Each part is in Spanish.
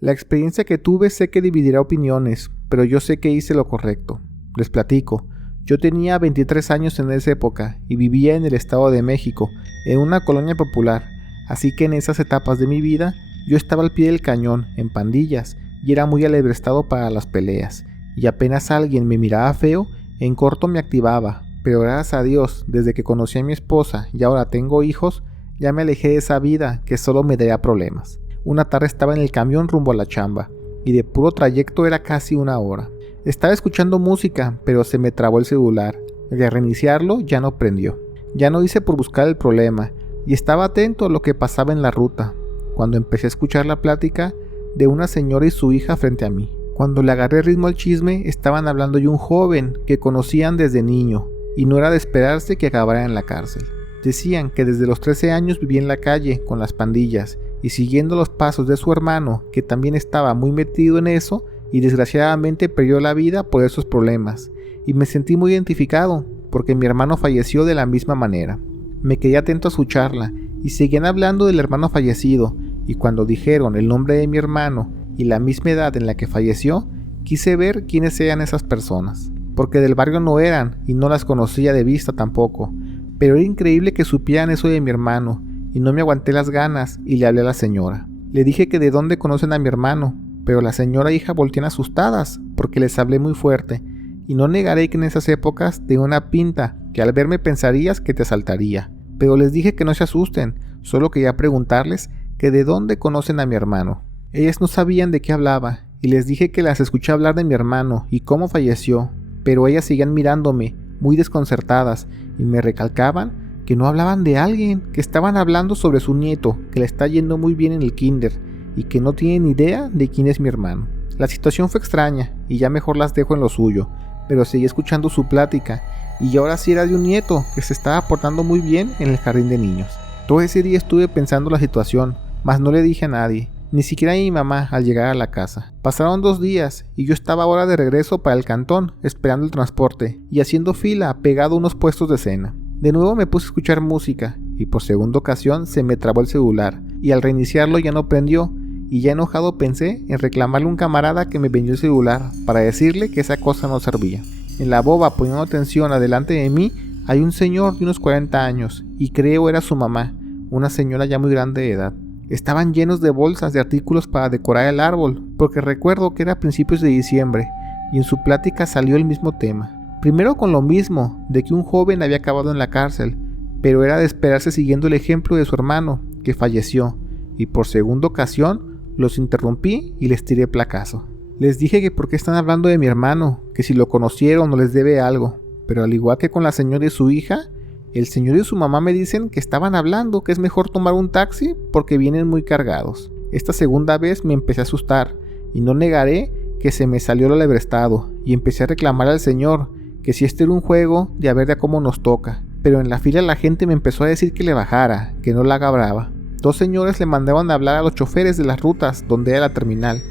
La experiencia que tuve sé que dividirá opiniones, pero yo sé que hice lo correcto. Les platico. Yo tenía 23 años en esa época y vivía en el Estado de México, en una colonia popular, así que en esas etapas de mi vida yo estaba al pie del cañón, en pandillas, y era muy alebrestado para las peleas, y apenas alguien me miraba feo, en corto me activaba, pero gracias a Dios, desde que conocí a mi esposa y ahora tengo hijos, ya me alejé de esa vida que solo me daría problemas. Una tarde estaba en el camión rumbo a la chamba, y de puro trayecto era casi 1 hora. Estaba escuchando música, pero se me trabó el celular, y al reiniciarlo ya no prendió. Ya no hice por buscar el problema, y estaba atento a lo que pasaba en la ruta, cuando empecé a escuchar la plática de una señora y su hija frente a mí. Cuando le agarré ritmo al chisme, estaban hablando de un joven que conocían desde niño, y no era de esperarse que acabara en la cárcel. Decían que desde los 13 años vivía en la calle con las pandillas, y siguiendo los pasos de su hermano, que también estaba muy metido en eso, y desgraciadamente perdió la vida por esos problemas, y me sentí muy identificado, porque mi hermano falleció de la misma manera. Me quedé atento a su charla, y seguían hablando del hermano fallecido, y cuando dijeron el nombre de mi hermano y la misma edad en la que falleció, quise ver quiénes eran esas personas, porque del barrio no eran, y no las conocía de vista tampoco, pero era increíble que supieran eso de mi hermano, y no me aguanté las ganas y le hablé a la señora. Le dije que de dónde conocen a mi hermano, pero la señora e hija voltean asustadas porque les hablé muy fuerte, y no negaré que en esas épocas tenía una pinta que al verme pensarías que te asaltaría, pero les dije que no se asusten, solo quería preguntarles que de dónde conocen a mi hermano. Ellas no sabían de qué hablaba, y les dije que las escuché hablar de mi hermano y cómo falleció, pero ellas seguían mirándome, muy desconcertadas, y me recalcaban que no hablaban de alguien, que estaban hablando sobre su nieto, que le está yendo muy bien en el kinder, y que no tienen idea de quién es mi hermano. La situación fue extraña, y ya mejor las dejo en lo suyo, pero seguí escuchando su plática, y ahora sí era de un nieto que se estaba portando muy bien en el jardín de niños. Todo ese día estuve pensando la situación, mas no le dije a nadie, ni siquiera a mi mamá al llegar a la casa. Pasaron 2 días, y yo estaba ahora de regreso para el cantón, esperando el transporte, y haciendo fila pegado a unos puestos de cena. De nuevo me puse a escuchar música, y por segunda ocasión se me trabó el celular, y al reiniciarlo ya no prendió, y ya enojado pensé en reclamarle a un camarada que me vendió el celular, para decirle que esa cosa no servía. En la boba, poniendo atención adelante de mí, hay un señor de unos 40 años, y creo era su mamá, una señora ya muy grande de edad. Estaban llenos de bolsas de artículos para decorar el árbol, porque recuerdo que era a principios de diciembre, y en su plática salió el mismo tema. Primero con lo mismo, de que un joven había acabado en la cárcel, pero era de esperarse siguiendo el ejemplo de su hermano, que falleció, y por segunda ocasión los interrumpí y les tiré placazo. Les dije que por qué están hablando de mi hermano, que si lo conocieron no les debe algo, pero al igual que con la señora y su hija, el señor y su mamá me dicen que estaban hablando que es mejor tomar un taxi porque vienen muy cargados. Esta segunda vez me empecé a asustar, y no negaré que se me salió lo alebrestado, y empecé a reclamar al señor, que si este era un juego de a ver de a cómo nos toca, pero en la fila la gente me empezó a decir que le bajara, que no la haga brava. 2 señores le mandaban a hablar a los choferes de las rutas donde era la terminal,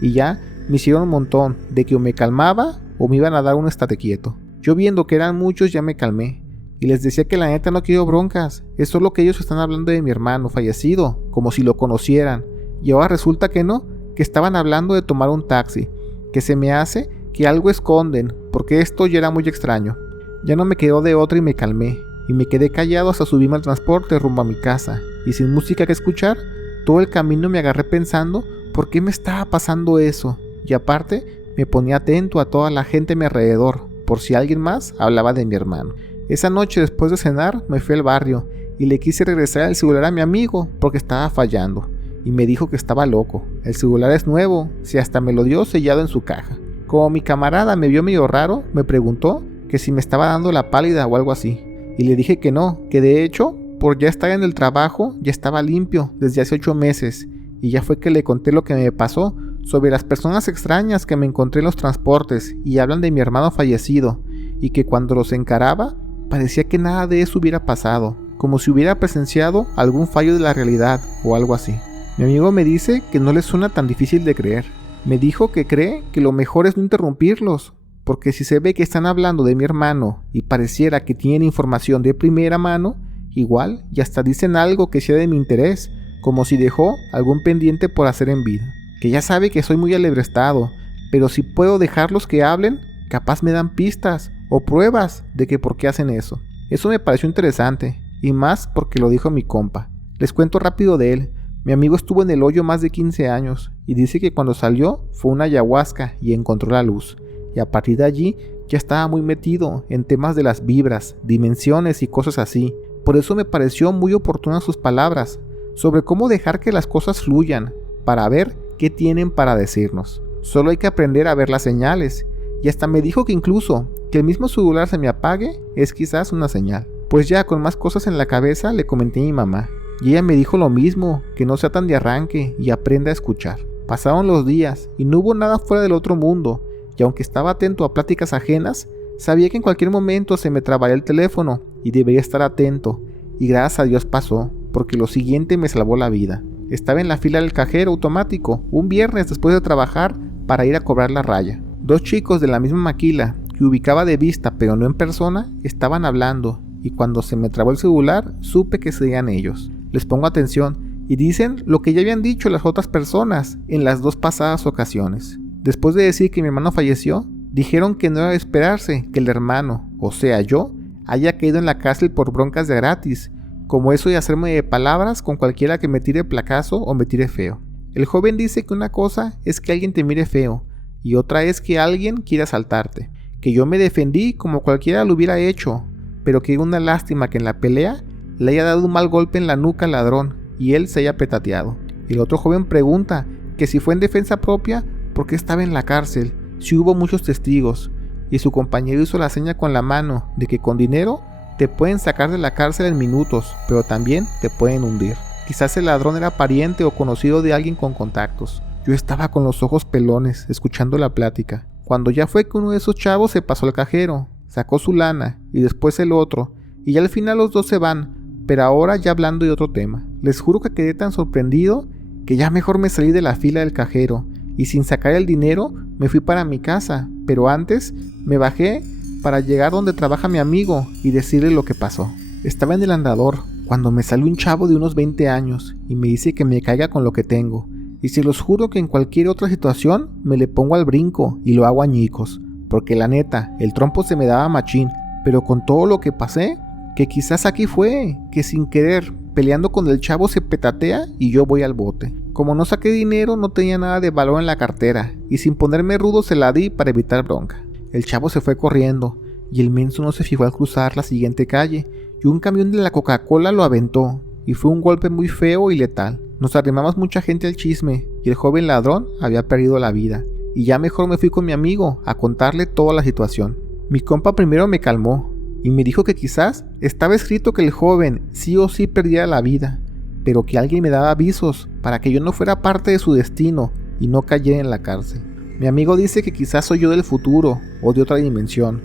y ya me hicieron un montón de que o me calmaba o me iban a dar un estate quieto. Yo viendo que eran muchos ya me calmé, y les decía que la neta no quiero broncas, es solo que ellos están hablando de mi hermano fallecido, como si lo conocieran, y ahora resulta que no, que estaban hablando de tomar un taxi, que se me hace que algo esconden, porque esto ya era muy extraño. Ya no me quedó de otra y me calmé, y me quedé callado hasta subirme al transporte rumbo a mi casa, y sin música que escuchar, todo el camino me agarré pensando por qué me estaba pasando eso, y aparte me ponía atento a toda la gente a mi alrededor, por si alguien más hablaba de mi hermano. Esa noche después de cenar me fui al barrio, y le quise regresar el celular a mi amigo porque estaba fallando, y me dijo que estaba loco, el celular es nuevo, si hasta me lo dio sellado en su caja. Como mi camarada me vio medio raro, me preguntó que si me estaba dando la pálida o algo así, y le dije que no, que de hecho, por ya estar en el trabajo, ya estaba limpio desde hace 8 meses, y ya fue que le conté lo que me pasó sobre las personas extrañas que me encontré en los transportes y hablan de mi hermano fallecido, y que cuando los encaraba, parecía que nada de eso hubiera pasado, como si hubiera presenciado algún fallo de la realidad o algo así. Mi amigo me dice que no le suena tan difícil de creer. Me dijo que cree que lo mejor es no interrumpirlos, porque si se ve que están hablando de mi hermano y pareciera que tienen información de primera mano, igual y hasta dicen algo que sea de mi interés, como si dejó algún pendiente por hacer en vida. que ya sabe que soy muy alebrestado, pero si puedo dejarlos que hablen, capaz me dan pistas o pruebas de que por qué hacen eso. Eso me pareció interesante, y más porque lo dijo mi compa. Les cuento rápido de él. Mi amigo estuvo en el hoyo más de 15 años y dice que cuando salió fue una ayahuasca y encontró la luz. Y a partir de allí ya estaba muy metido en temas de las vibras, dimensiones y cosas así. Por eso me pareció muy oportunas sus palabras sobre cómo dejar que las cosas fluyan para ver qué tienen para decirnos. Solo hay que aprender a ver las señales. Y hasta me dijo que incluso que el mismo celular se me apague es quizás una señal. Pues ya con más cosas en la cabeza le comenté a mi mamá. Y ella me dijo lo mismo, que no sea tan de arranque y aprenda a escuchar. Pasaron los días y no hubo nada fuera del otro mundo, y aunque estaba atento a pláticas ajenas, sabía que en cualquier momento se me trabaría el teléfono y debería estar atento, y gracias a Dios pasó, porque lo siguiente me salvó la vida. Estaba en la fila del cajero automático, un viernes después de trabajar, para ir a cobrar la raya. Dos chicos de la misma maquila, que ubicaba de vista pero no en persona, estaban hablando, y cuando se me trabó el celular, supe que serían ellos. Les pongo atención y dicen lo que ya habían dicho las otras personas en las dos pasadas ocasiones. Después de decir que mi hermano falleció, dijeron que no era de esperarse que el hermano, o sea yo, haya caído en la cárcel por broncas de gratis, como eso de hacerme de palabras con cualquiera que me tire placazo o me tire feo. El joven dice que una cosa es que alguien te mire feo y otra es que alguien quiera asaltarte, que yo me defendí como cualquiera lo hubiera hecho, pero que una lástima que en la pelea le haya dado un mal golpe en la nuca al ladrón y él se haya petateado. Y el otro joven pregunta que si fue en defensa propia, ¿por qué estaba en la cárcel? Si hubo muchos testigos. Y su compañero hizo la seña con la mano de que con dinero te pueden sacar de la cárcel en minutos, pero también te pueden hundir. Quizás el ladrón era pariente o conocido de alguien con contactos. Yo estaba con los ojos pelones, escuchando la plática. Cuando ya fue que uno de esos chavos se pasó al cajero, sacó su lana y después el otro, y ya al final los dos se van, pero ahora ya hablando de otro tema. Les juro que quedé tan sorprendido que ya mejor me salí de la fila del cajero y sin sacar el dinero me fui para mi casa, pero antes me bajé para llegar donde trabaja mi amigo y decirle lo que pasó. Estaba en el andador cuando me salió un chavo de unos 20 años y me dice que me caiga con lo que tengo, y se los juro que en cualquier otra situación me le pongo al brinco y lo hago añicos, porque la neta, el trompo se me daba machín, pero con todo lo que pasé, que quizás aquí fue, que sin querer, peleando con el chavo se petatea y yo voy al bote. Como no saqué dinero, no tenía nada de valor en la cartera, y sin ponerme rudo se la di para evitar bronca. El chavo se fue corriendo, y el menso no se fijó al cruzar la siguiente calle, y un camión de la Coca-Cola lo aventó, y fue un golpe muy feo y letal. Nos arrimamos mucha gente al chisme, y el joven ladrón había perdido la vida, y ya mejor me fui con mi amigo a contarle toda la situación. Mi compa primero me calmó, y me dijo que quizás estaba escrito que el joven sí o sí perdiera la vida, pero que alguien me daba avisos para que yo no fuera parte de su destino y no cayera en la cárcel. Mi amigo dice que quizás soy yo del futuro o de otra dimensión,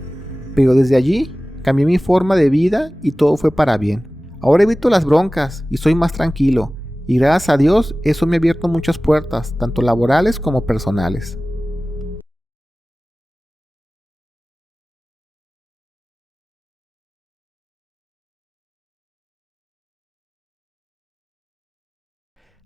pero desde allí cambié mi forma de vida y todo fue para bien. Ahora evito las broncas y soy más tranquilo, y gracias a Dios eso me ha abierto muchas puertas, tanto laborales como personales.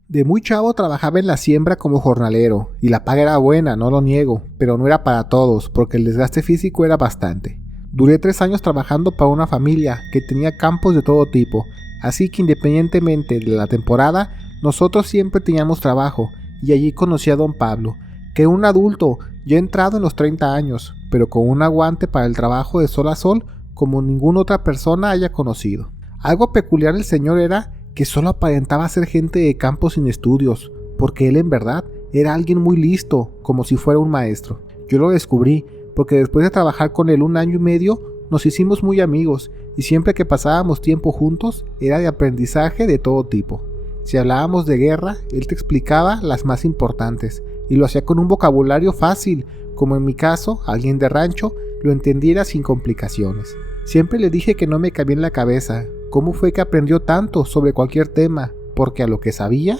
De muy chavo trabajaba en la siembra como jornalero, y la paga era buena, no lo niego, pero no era para todos, porque el desgaste físico era bastante. Duré 3 años trabajando para una familia que tenía campos de todo tipo, así que independientemente de la temporada, nosotros siempre teníamos trabajo, y allí conocí a don Pablo, que era un adulto ya entrado en los 30 años, pero con un aguante para el trabajo de sol a sol como ninguna otra persona haya conocido. Algo peculiar del señor era que solo aparentaba ser gente de campo sin estudios, porque él en verdad era alguien muy listo, como si fuera un maestro. Yo lo descubrí porque después de trabajar con él 1 año y medio, nos hicimos muy amigos y siempre que pasábamos tiempo juntos era de aprendizaje de todo tipo. Si hablábamos de guerra, él te explicaba las más importantes y lo hacía con un vocabulario fácil, como en mi caso, alguien de rancho lo entendiera sin complicaciones. Siempre le dije que no me cabía en la cabeza cómo fue que aprendió tanto sobre cualquier tema, porque a lo que sabía,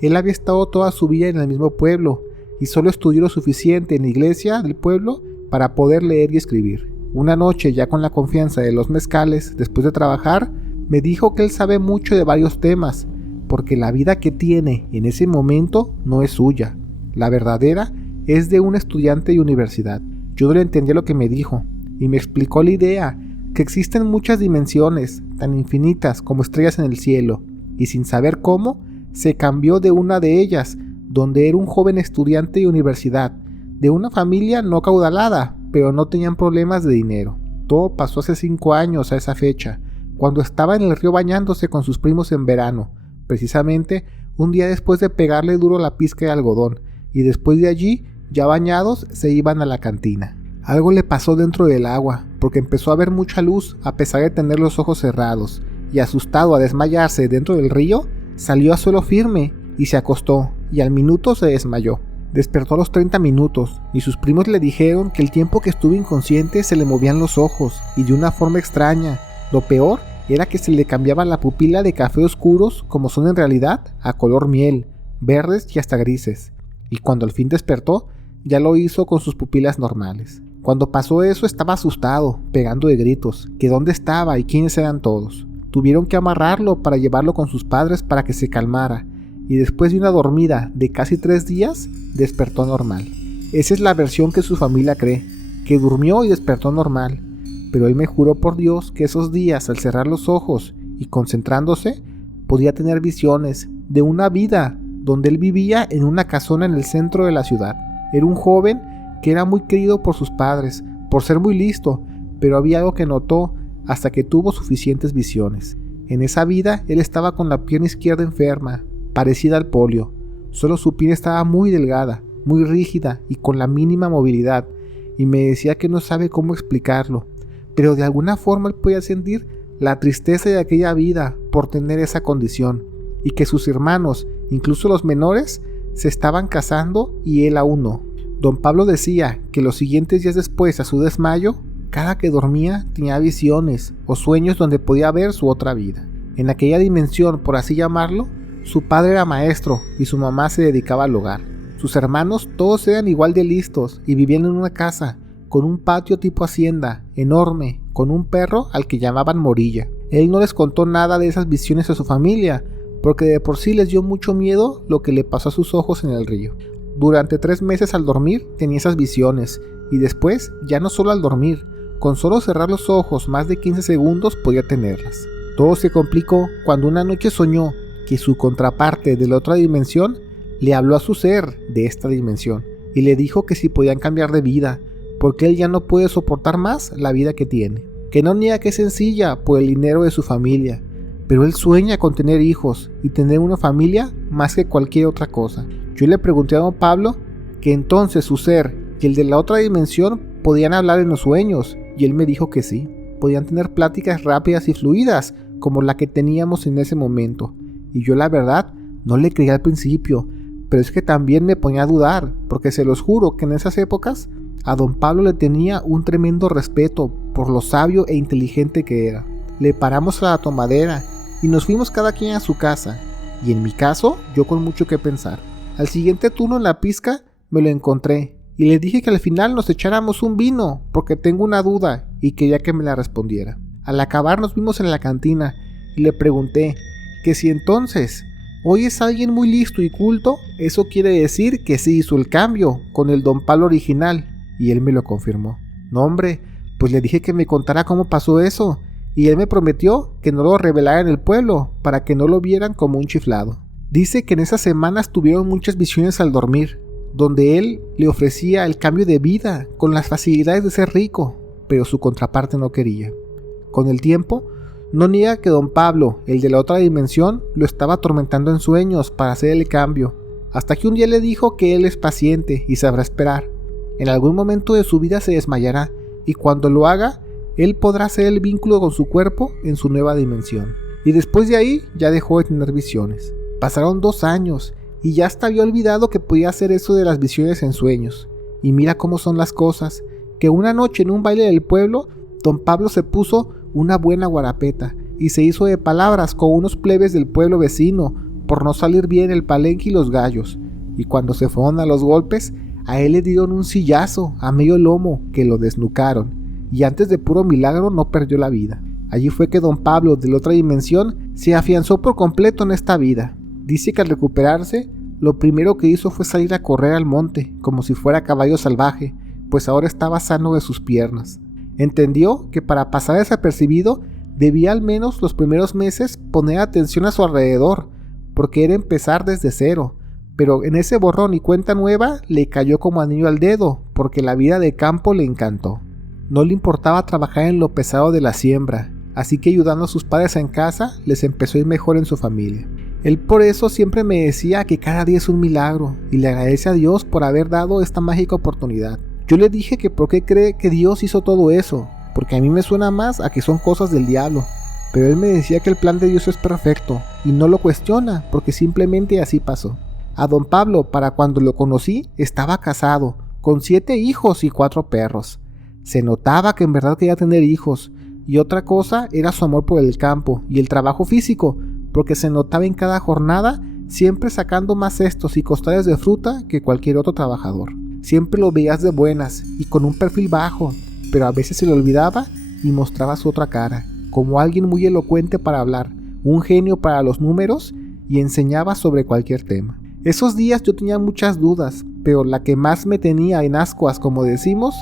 él había estado toda su vida en el mismo pueblo y solo estudió lo suficiente en la iglesia del pueblo para poder leer y escribir. Una noche, ya con la confianza de los mezcales, después de trabajar, me dijo que él sabe mucho de varios temas, porque la vida que tiene en ese momento no es suya. La verdadera es de un estudiante de universidad. Yo no le entendía lo que me dijo, y me explicó la idea, que existen muchas dimensiones, tan infinitas como estrellas en el cielo, y sin saber cómo, se cambió de una de ellas, donde era un joven estudiante de universidad, de una familia no caudalada, pero no tenían problemas de dinero. Todo pasó hace 5 años a esa fecha, cuando estaba en el río bañándose con sus primos en verano, precisamente un día después de pegarle duro la pizca de algodón, y después de allí, ya bañados, se iban a la cantina. Algo le pasó dentro del agua, porque empezó a ver mucha luz a pesar de tener los ojos cerrados, y asustado a desmayarse dentro del río, salió a suelo firme y se acostó, y al minuto se desmayó. Despertó a los 30 minutos, y sus primos le dijeron que el tiempo que estuvo inconsciente se le movían los ojos, y de una forma extraña. Lo peor era que se le cambiaba la pupila de café oscuros, como son en realidad, a color miel, verdes y hasta grises. Y cuando al fin despertó, ya lo hizo con sus pupilas normales. Cuando pasó eso estaba asustado, pegando de gritos, que dónde estaba y quiénes eran todos. Tuvieron que amarrarlo para llevarlo con sus padres para que se calmara, y después de una dormida de casi 3 días, despertó normal. Esa es la versión que su familia cree, que durmió y despertó normal, pero él me juró por Dios que esos días, al cerrar los ojos y concentrándose, podía tener visiones de una vida donde él vivía en una casona en el centro de la ciudad. Era un joven que era muy querido por sus padres, por ser muy listo, pero había algo que notó hasta que tuvo suficientes visiones. En esa vida él estaba con la pierna izquierda enferma, parecida al polio. Solo su piel estaba muy delgada, muy rígida y con la mínima movilidad, y me decía que no sabe cómo explicarlo, pero de alguna forma él podía sentir la tristeza de aquella vida por tener esa condición, y que sus hermanos, incluso los menores, se estaban casando y él aún no. Don Pablo decía que los siguientes días después a su desmayo, cada que dormía tenía visiones o sueños donde podía ver su otra vida. En aquella dimensión, por así llamarlo, su padre era maestro y su mamá se dedicaba al hogar. Sus hermanos todos eran igual de listos y vivían en una casa, con un patio tipo hacienda, enorme, con un perro al que llamaban Morilla. Él no les contó nada de esas visiones a su familia, porque de por sí les dio mucho miedo lo que le pasó a sus ojos en el río. Durante 3 meses al dormir tenía esas visiones, y después ya no solo al dormir, con solo cerrar los ojos más de 15 segundos podía tenerlas. Todo se complicó cuando una noche soñó que su contraparte de la otra dimensión le habló a su ser de esta dimensión y le dijo que si podían cambiar de vida, porque él ya no puede soportar más la vida que tiene, que no niega que es sencilla por el dinero de su familia, pero él sueña con tener hijos y tener una familia más que cualquier otra cosa. Yo le pregunté a don Pablo que entonces su ser y el de la otra dimensión podían hablar en los sueños, y él me dijo que sí, podían tener pláticas rápidas y fluidas como la que teníamos en ese momento, y yo la verdad no le creía al principio, pero es que también me ponía a dudar, porque se los juro que en esas épocas a don Pablo le tenía un tremendo respeto por lo sabio e inteligente que era. Le paramos a la tomadera y nos fuimos cada quien a su casa, y en mi caso yo con mucho que pensar. Al siguiente turno en la pizca me lo encontré y le dije que al final nos echáramos un vino porque tengo una duda y quería que me la respondiera. Al acabar nos vimos en la cantina y le pregunté que si entonces hoy es alguien muy listo y culto, eso quiere decir que sí hizo el cambio con el don Pablo original, y él me lo confirmó. No hombre, pues le dije que me contara cómo pasó eso, y él me prometió que no lo revelara en el pueblo para que no lo vieran como un chiflado. Dice que en esas semanas tuvieron muchas visiones al dormir, donde él le ofrecía el cambio de vida con las facilidades de ser rico, pero su contraparte no quería. Con el tiempo, no niega que don Pablo, el de la otra dimensión, lo estaba atormentando en sueños para hacer el cambio, hasta que un día le dijo que él es paciente y sabrá esperar. En algún momento de su vida se desmayará, y cuando lo haga, él podrá hacer el vínculo con su cuerpo en su nueva dimensión. Y después de ahí ya dejó de tener visiones. Pasaron 2 años y ya hasta había olvidado que podía hacer eso de las visiones en sueños. Y mira cómo son las cosas, que una noche en un baile del pueblo, don Pablo se puso una buena guarapeta y se hizo de palabras con unos plebes del pueblo vecino por no salir bien el palenque y los gallos. Y cuando se fueron a los golpes, a él le dieron un sillazo a medio lomo que lo desnucaron, y antes de puro milagro no perdió la vida. Allí fue que don Pablo de la otra dimensión se afianzó por completo en esta vida. Dice que al recuperarse lo primero que hizo fue salir a correr al monte, como si fuera caballo salvaje, pues ahora estaba sano de sus piernas. Entendió que para pasar desapercibido debía al menos los primeros meses poner atención a su alrededor, porque era empezar desde cero, pero en ese borrón y cuenta nueva le cayó como anillo al dedo, porque la vida de campo le encantó. No le importaba trabajar en lo pesado de la siembra, así que ayudando a sus padres en casa les empezó a ir mejor en su familia. Él por eso siempre me decía que cada día es un milagro y le agradece a Dios por haber dado esta mágica oportunidad. Yo le dije que por qué cree que Dios hizo todo eso, porque a mí me suena más a que son cosas del diablo, pero él me decía que el plan de Dios es perfecto y no lo cuestiona porque simplemente así pasó. A don Pablo, para cuando lo conocí, estaba casado, con 7 hijos y 4 perros. Se notaba que en verdad quería tener hijos, y otra cosa era su amor por el campo y el trabajo físico, porque se notaba en cada jornada siempre sacando más cestos y costales de fruta que cualquier otro trabajador. Siempre lo veías de buenas y con un perfil bajo, pero a veces se le olvidaba y mostraba su otra cara, como alguien muy elocuente para hablar, un genio para los números y enseñaba sobre cualquier tema. Esos días yo tenía muchas dudas, pero la que más me tenía en ascuas, como decimos,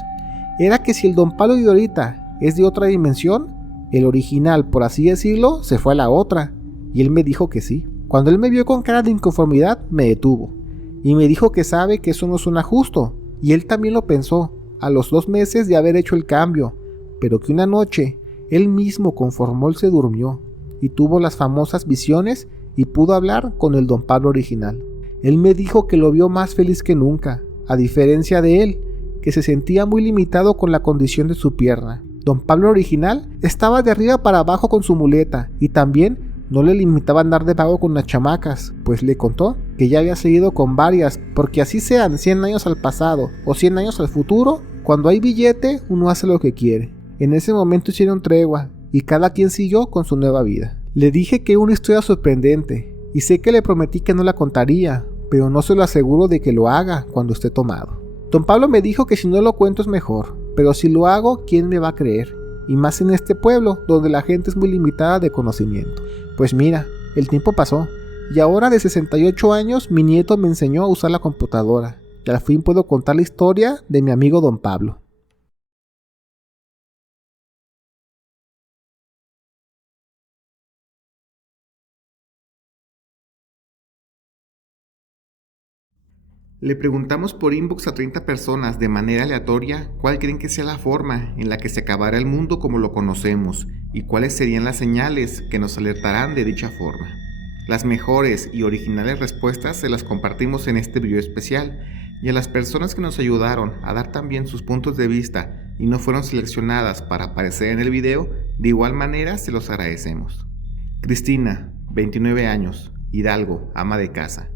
era que si el don Pablo de ahorita es de otra dimensión, el original, por así decirlo, se fue a la otra, y él me dijo que sí. Cuando él me vio con cara de inconformidad, me detuvo, y me dijo que sabe que eso no suena justo, y él también lo pensó, a los 2 meses de haber hecho el cambio, pero que una noche, él mismo con formol se durmió, y tuvo las famosas visiones, y pudo hablar con el don Pablo original. Él me dijo que lo vio más feliz que nunca, a diferencia de él, que se sentía muy limitado con la condición de su pierna. Don Pablo original estaba de arriba para abajo con su muleta y también no le limitaba andar de vago con las chamacas, pues le contó que ya había seguido con varias, porque así sean 100 años al pasado o 100 años al futuro, cuando hay billete uno hace lo que quiere. En ese momento hicieron tregua y cada quien siguió con su nueva vida. Le dije que una historia sorprendente y sé que le prometí que no la contaría, pero no se lo aseguro de que lo haga cuando esté tomado. Don Pablo me dijo que si no lo cuento es mejor, pero si lo hago, ¿quién me va a creer? Y más en este pueblo, donde la gente es muy limitada de conocimiento. Pues mira, el tiempo pasó, y ahora de 68 años mi nieto me enseñó a usar la computadora, y al fin puedo contar la historia de mi amigo Don Pablo. Le preguntamos por inbox a 30 personas de manera aleatoria cuál creen que sea la forma en la que se acabará el mundo como lo conocemos y cuáles serían las señales que nos alertarán de dicha forma. Las mejores y originales respuestas se las compartimos en este video especial y a las personas que nos ayudaron a dar también sus puntos de vista y no fueron seleccionadas para aparecer en el video, de igual manera se los agradecemos. Cristina, 29 años, Hidalgo, ama de casa.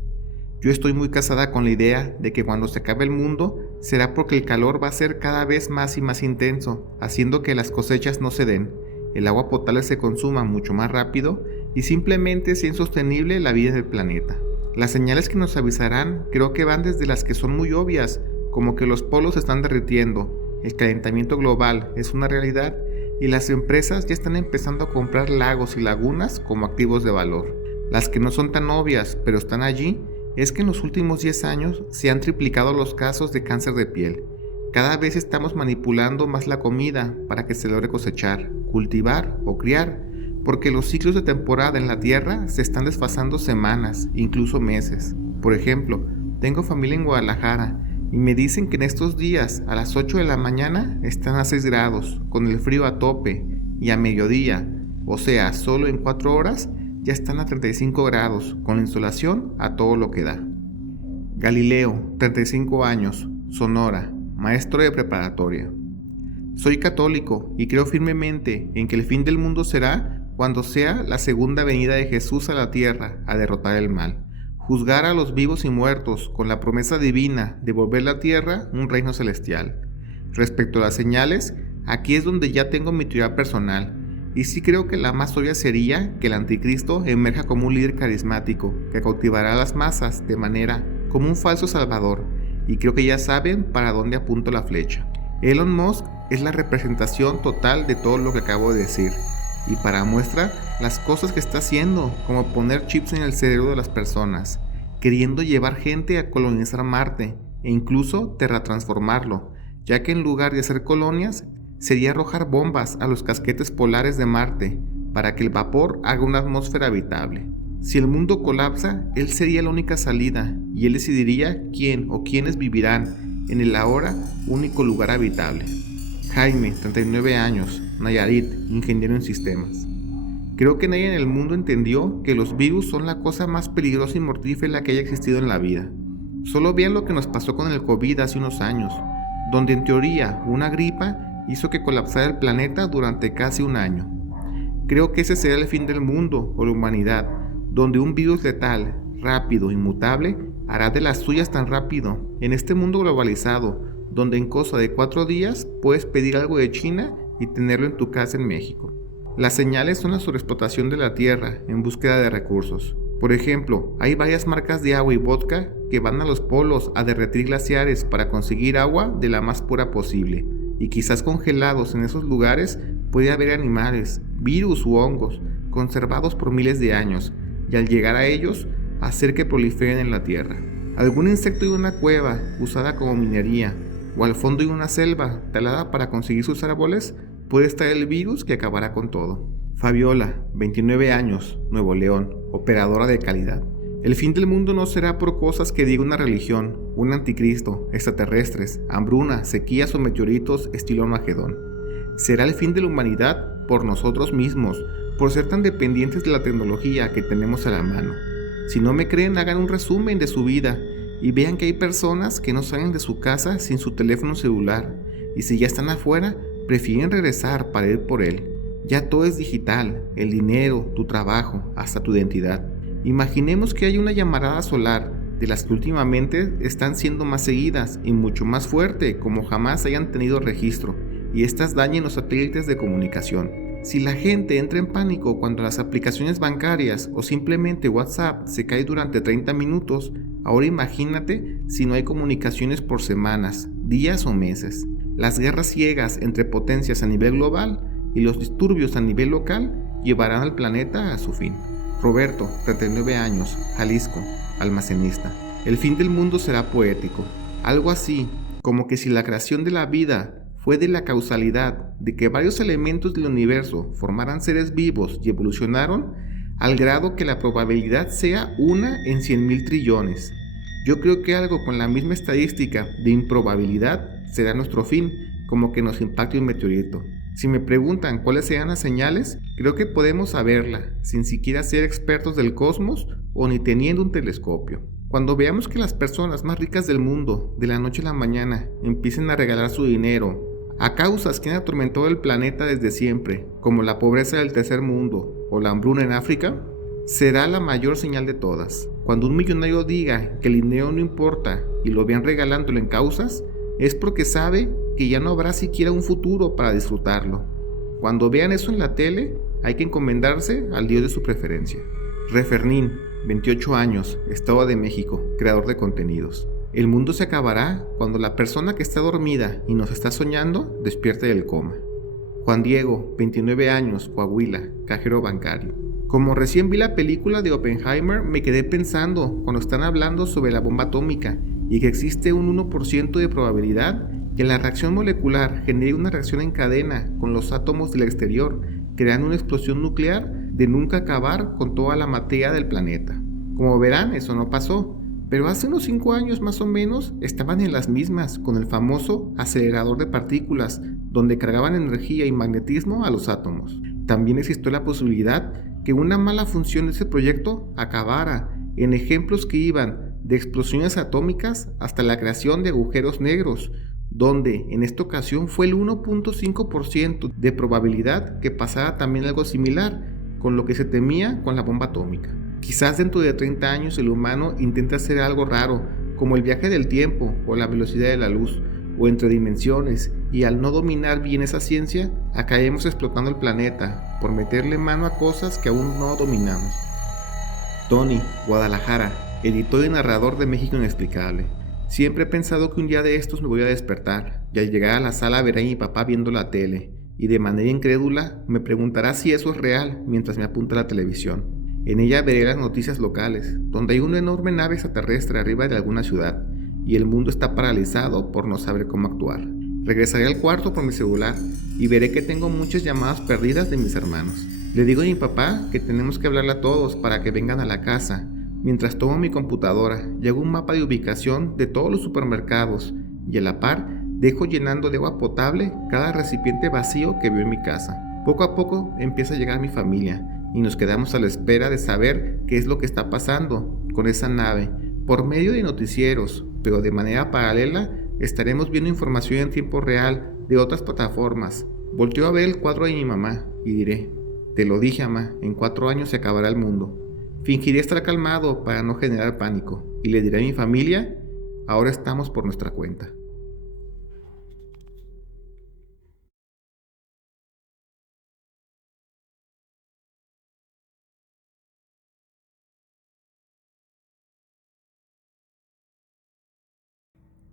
Yo estoy muy casada con la idea de que cuando se acabe el mundo será porque el calor va a ser cada vez más y más intenso, haciendo que las cosechas no se den, el agua potable se consuma mucho más rápido y simplemente sea insostenible la vida del planeta. Las señales que nos avisarán creo que van desde las que son muy obvias, como que los polos se están derritiendo, el calentamiento global es una realidad y las empresas ya están empezando a comprar lagos y lagunas como activos de valor. Las que no son tan obvias, pero están allí, es que en los últimos 10 años se han triplicado los casos de cáncer de piel. Cada vez estamos manipulando más la comida para que se logre cosechar, cultivar o criar, porque los ciclos de temporada en la tierra se están desfasando semanas, incluso meses. Por ejemplo, tengo familia en Guadalajara y me dicen que en estos días a las 8 de la mañana están a 6 grados, con el frío a tope, y a mediodía, o sea, solo en 4 horas, ya están a 35 grados, con la insolación a todo lo que da. Galileo, 35 años, Sonora, maestro de preparatoria. Soy católico y creo firmemente en que el fin del mundo será cuando sea la segunda venida de Jesús a la tierra a derrotar el mal, juzgar a los vivos y muertos con la promesa divina de volver a la tierra un reino celestial. Respecto a las señales, aquí es donde ya tengo mi teoría personal. Y sí creo que la más obvia sería que el anticristo emerja como un líder carismático que cautivará a las masas de manera como un falso salvador, y creo que ya saben para dónde apunto la flecha. Elon Musk es la representación total de todo lo que acabo de decir, y para muestra las cosas que está haciendo, como poner chips en el cerebro de las personas, queriendo llevar gente a colonizar Marte e incluso terratransformarlo, ya que en lugar de hacer colonias, sería arrojar bombas a los casquetes polares de Marte para que el vapor haga una atmósfera habitable. Si el mundo colapsa, él sería la única salida y él decidiría quién o quiénes vivirán en el ahora único lugar habitable. Jaime, 39 años, Nayarit, ingeniero en sistemas. Creo que nadie en el mundo entendió que los virus son la cosa más peligrosa y mortífera que haya existido en la vida. Solo vean lo que nos pasó con el COVID hace unos años, donde en teoría una gripa hizo que colapsara el planeta durante casi un año. Creo que ese será el fin del mundo o la humanidad, donde un virus letal, rápido, inmutable, hará de las suyas tan rápido, en este mundo globalizado, donde en cosa de 4 días puedes pedir algo de China y tenerlo en tu casa en México. Las señales son la sobreexplotación de la tierra en búsqueda de recursos. Por ejemplo, hay varias marcas de agua y vodka que van a los polos a derretir glaciares para conseguir agua de la más pura posible, y quizás congelados en esos lugares puede haber animales, virus u hongos, conservados por miles de años, y al llegar a ellos, hacer que proliferen en la tierra. Algún insecto de una cueva, usada como minería, o al fondo de una selva, talada para conseguir sus árboles, puede estar el virus que acabará con todo. Fabiola, 29 años, Nuevo León, operadora de calidad. El fin del mundo no será por cosas que diga una religión, un anticristo, extraterrestres, hambruna, sequías o meteoritos estilo Armagedón. Será el fin de la humanidad por nosotros mismos, por ser tan dependientes de la tecnología que tenemos a la mano. Si no me creen, hagan un resumen de su vida y vean que hay personas que no salen de su casa sin su teléfono celular, y si ya están afuera, prefieren regresar para ir por él. Ya todo es digital, el dinero, tu trabajo, hasta tu identidad. Imaginemos que hay una llamarada solar, de las que últimamente están siendo más seguidas y mucho más fuerte como jamás hayan tenido registro, y estas dañen los satélites de comunicación. Si la gente entra en pánico cuando las aplicaciones bancarias o simplemente WhatsApp se cae durante 30 minutos, ahora imagínate si no hay comunicaciones por semanas, días o meses. Las guerras ciegas entre potencias a nivel global y los disturbios a nivel local llevarán al planeta a su fin. Roberto, 39 años, Jalisco, almacenista. El fin del mundo será poético. Algo así como que si la creación de la vida fue de la causalidad de que varios elementos del universo formaran seres vivos y evolucionaron, al grado que la probabilidad sea 1 en 100,000 trillones. Yo creo que algo con la misma estadística de improbabilidad será nuestro fin, como que nos impacte un meteorito. Si me preguntan cuáles sean las señales, creo que podemos saberla, sin siquiera ser expertos del cosmos o ni teniendo un telescopio. Cuando veamos que las personas más ricas del mundo, de la noche a la mañana, empiecen a regalar su dinero a causas que han atormentado el planeta desde siempre, como la pobreza del tercer mundo o la hambruna en África, será la mayor señal de todas. Cuando un millonario diga que el dinero no importa y lo vean regalándolo en causas, es porque sabe que ya no habrá siquiera un futuro para disfrutarlo. Cuando vean eso en la tele, hay que encomendarse al Dios de su preferencia. Refernín, 28 años, Estado de México, creador de contenidos. El mundo se acabará cuando la persona que está dormida y nos está soñando despierte del coma. Juan Diego, 29 años, Coahuila, cajero bancario. Como recién vi la película de Oppenheimer, me quedé pensando cuando están hablando sobre la bomba atómica y que existe un 1% de probabilidad que la reacción molecular genere una reacción en cadena con los átomos del exterior, creando una explosión nuclear de nunca acabar con toda la materia del planeta. Como verán, eso no pasó, pero hace unos 5 años más o menos estaban en las mismas con el famoso acelerador de partículas, donde cargaban energía y magnetismo a los átomos. También existió la posibilidad que una mala función de ese proyecto acabara en ejemplos que iban de explosiones atómicas hasta la creación de agujeros negros, donde en esta ocasión fue el 1.5% de probabilidad que pasara también algo similar con lo que se temía con la bomba atómica. Quizás dentro de 30 años el humano intente hacer algo raro, como el viaje del tiempo o la velocidad de la luz, o entre dimensiones, y al no dominar bien esa ciencia, acabemos explotando el planeta por meterle mano a cosas que aún no dominamos. Tony, Guadalajara, editor y narrador de México Inexplicable. Siempre he pensado que un día de estos me voy a despertar, y al llegar a la sala veré a mi papá viendo la tele, y de manera incrédula me preguntará si eso es real mientras me apunta a la televisión. En ella veré las noticias locales, donde hay una enorme nave extraterrestre arriba de alguna ciudad y el mundo está paralizado por no saber cómo actuar. Regresaré al cuarto por mi celular y veré que tengo muchas llamadas perdidas de mis hermanos. Le digo a mi papá que tenemos que hablarle a todos para que vengan a la casa. Mientras tomo mi computadora, llego un mapa de ubicación de todos los supermercados y a la par dejo llenando de agua potable cada recipiente vacío que veo en mi casa. Poco a poco empieza a llegar mi familia y nos quedamos a la espera de saber qué es lo que está pasando con esa nave. Por medio de noticieros, pero de manera paralela, estaremos viendo información en tiempo real de otras plataformas. Volteo a ver el cuadro de mi mamá y diré: te lo dije, mamá, en 4 años se acabará el mundo. Fingiré estar calmado para no generar pánico y le diré a mi familia: ahora estamos por nuestra cuenta.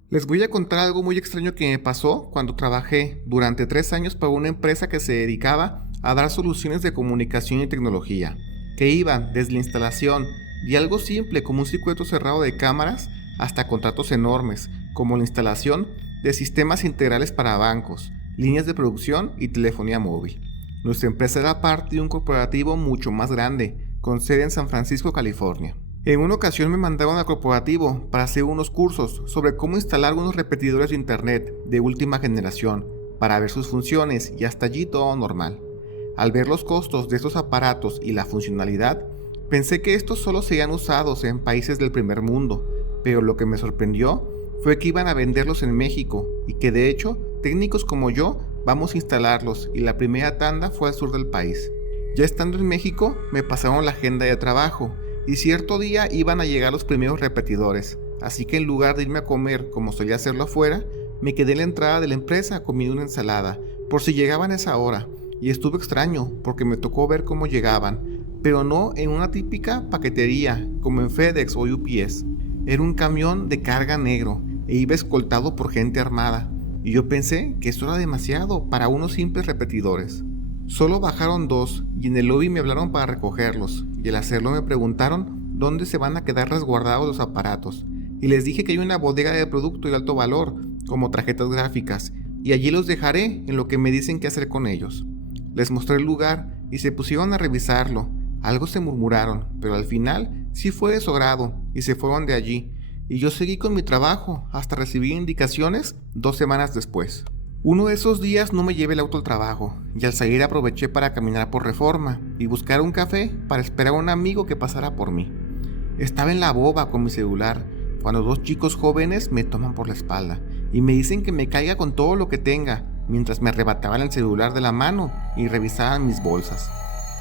Les voy a contar algo muy extraño que me pasó cuando trabajé durante 3 años para una empresa que se dedicaba a dar soluciones de comunicación y tecnología, que iban desde la instalación de algo simple como un circuito cerrado de cámaras hasta contratos enormes, como la instalación de sistemas integrales para bancos, líneas de producción y telefonía móvil. Nuestra empresa era parte de un corporativo mucho más grande, con sede en San Francisco, California. En una ocasión me mandaron al corporativo para hacer unos cursos sobre cómo instalar unos repetidores de internet de última generación para ver sus funciones y hasta allí todo normal. Al ver los costos de estos aparatos y la funcionalidad, pensé que estos solo serían usados en países del primer mundo, pero lo que me sorprendió fue que iban a venderlos en México y que de hecho técnicos como yo vamos a instalarlos y la primera tanda fue al sur del país. Ya estando en México me pasaron la agenda de trabajo y cierto día iban a llegar los primeros repetidores, así que en lugar de irme a comer como solía hacerlo afuera, me quedé en la entrada de la empresa comiendo una ensalada, por si llegaban a esa hora, y estuvo extraño porque me tocó ver cómo llegaban, pero no en una típica paquetería como en FedEx o UPS. Era un camión de carga negro e iba escoltado por gente armada, y yo pensé que esto era demasiado para unos simples repetidores. Solo bajaron 2 y en el lobby me hablaron para recogerlos y al hacerlo me preguntaron dónde se van a quedar resguardados los aparatos y les dije que hay una bodega de producto de alto valor como tarjetas gráficas y allí los dejaré en lo que me dicen qué hacer con ellos. Les mostré el lugar y se pusieron a revisarlo. Algo se murmuraron, pero al final sí fue de su agrado y se fueron de allí y yo seguí con mi trabajo hasta recibir indicaciones 2 semanas después. Uno de esos días no me llevé el auto al trabajo y al salir aproveché para caminar por Reforma y buscar un café para esperar a un amigo que pasara por mí. Estaba en la boba con mi celular cuando 2 chicos jóvenes me toman por la espalda y me dicen que me caiga con todo lo que tenga mientras me arrebataban el celular de la mano y revisaban mis bolsas.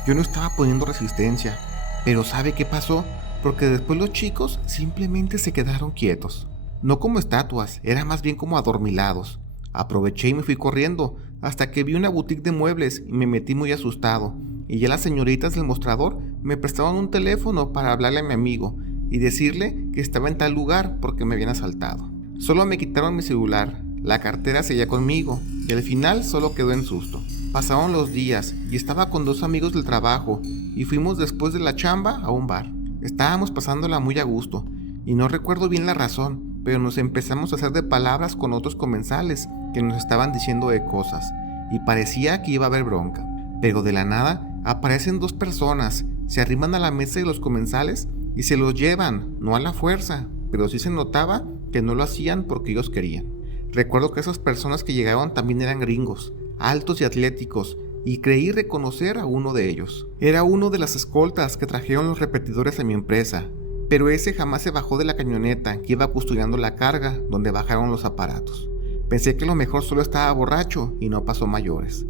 Yo no estaba poniendo resistencia, pero ¿sabe qué pasó? Porque después los chicos simplemente se quedaron quietos. No como estatuas, era más bien como adormilados. Aproveché y me fui corriendo hasta que vi una boutique de muebles y me metí muy asustado y ya las señoritas del mostrador me prestaron un teléfono para hablarle a mi amigo y decirle que estaba en tal lugar porque me habían asaltado. Solo me quitaron mi celular, la cartera seguía conmigo y al final solo quedó en susto. Pasaron los días y estaba con 2 amigos del trabajo y fuimos después de la chamba a un bar. Estábamos pasándola muy a gusto y no recuerdo bien la razón, pero nos empezamos a hacer de palabras con otros comensales que nos estaban diciendo de cosas y parecía que iba a haber bronca. Pero de la nada aparecen 2 personas, se arriman a la mesa de los comensales y se los llevan, no a la fuerza, pero sí se notaba que no lo hacían porque ellos querían. Recuerdo que esas personas que llegaban también eran gringos, altos y atléticos, y creí reconocer a uno de ellos. Era uno de las escoltas que trajeron los repetidores a mi empresa, pero ese jamás se bajó de la camioneta que iba custodiando la carga donde bajaron los aparatos. Pensé que a lo mejor solo estaba borracho y no pasó mayores.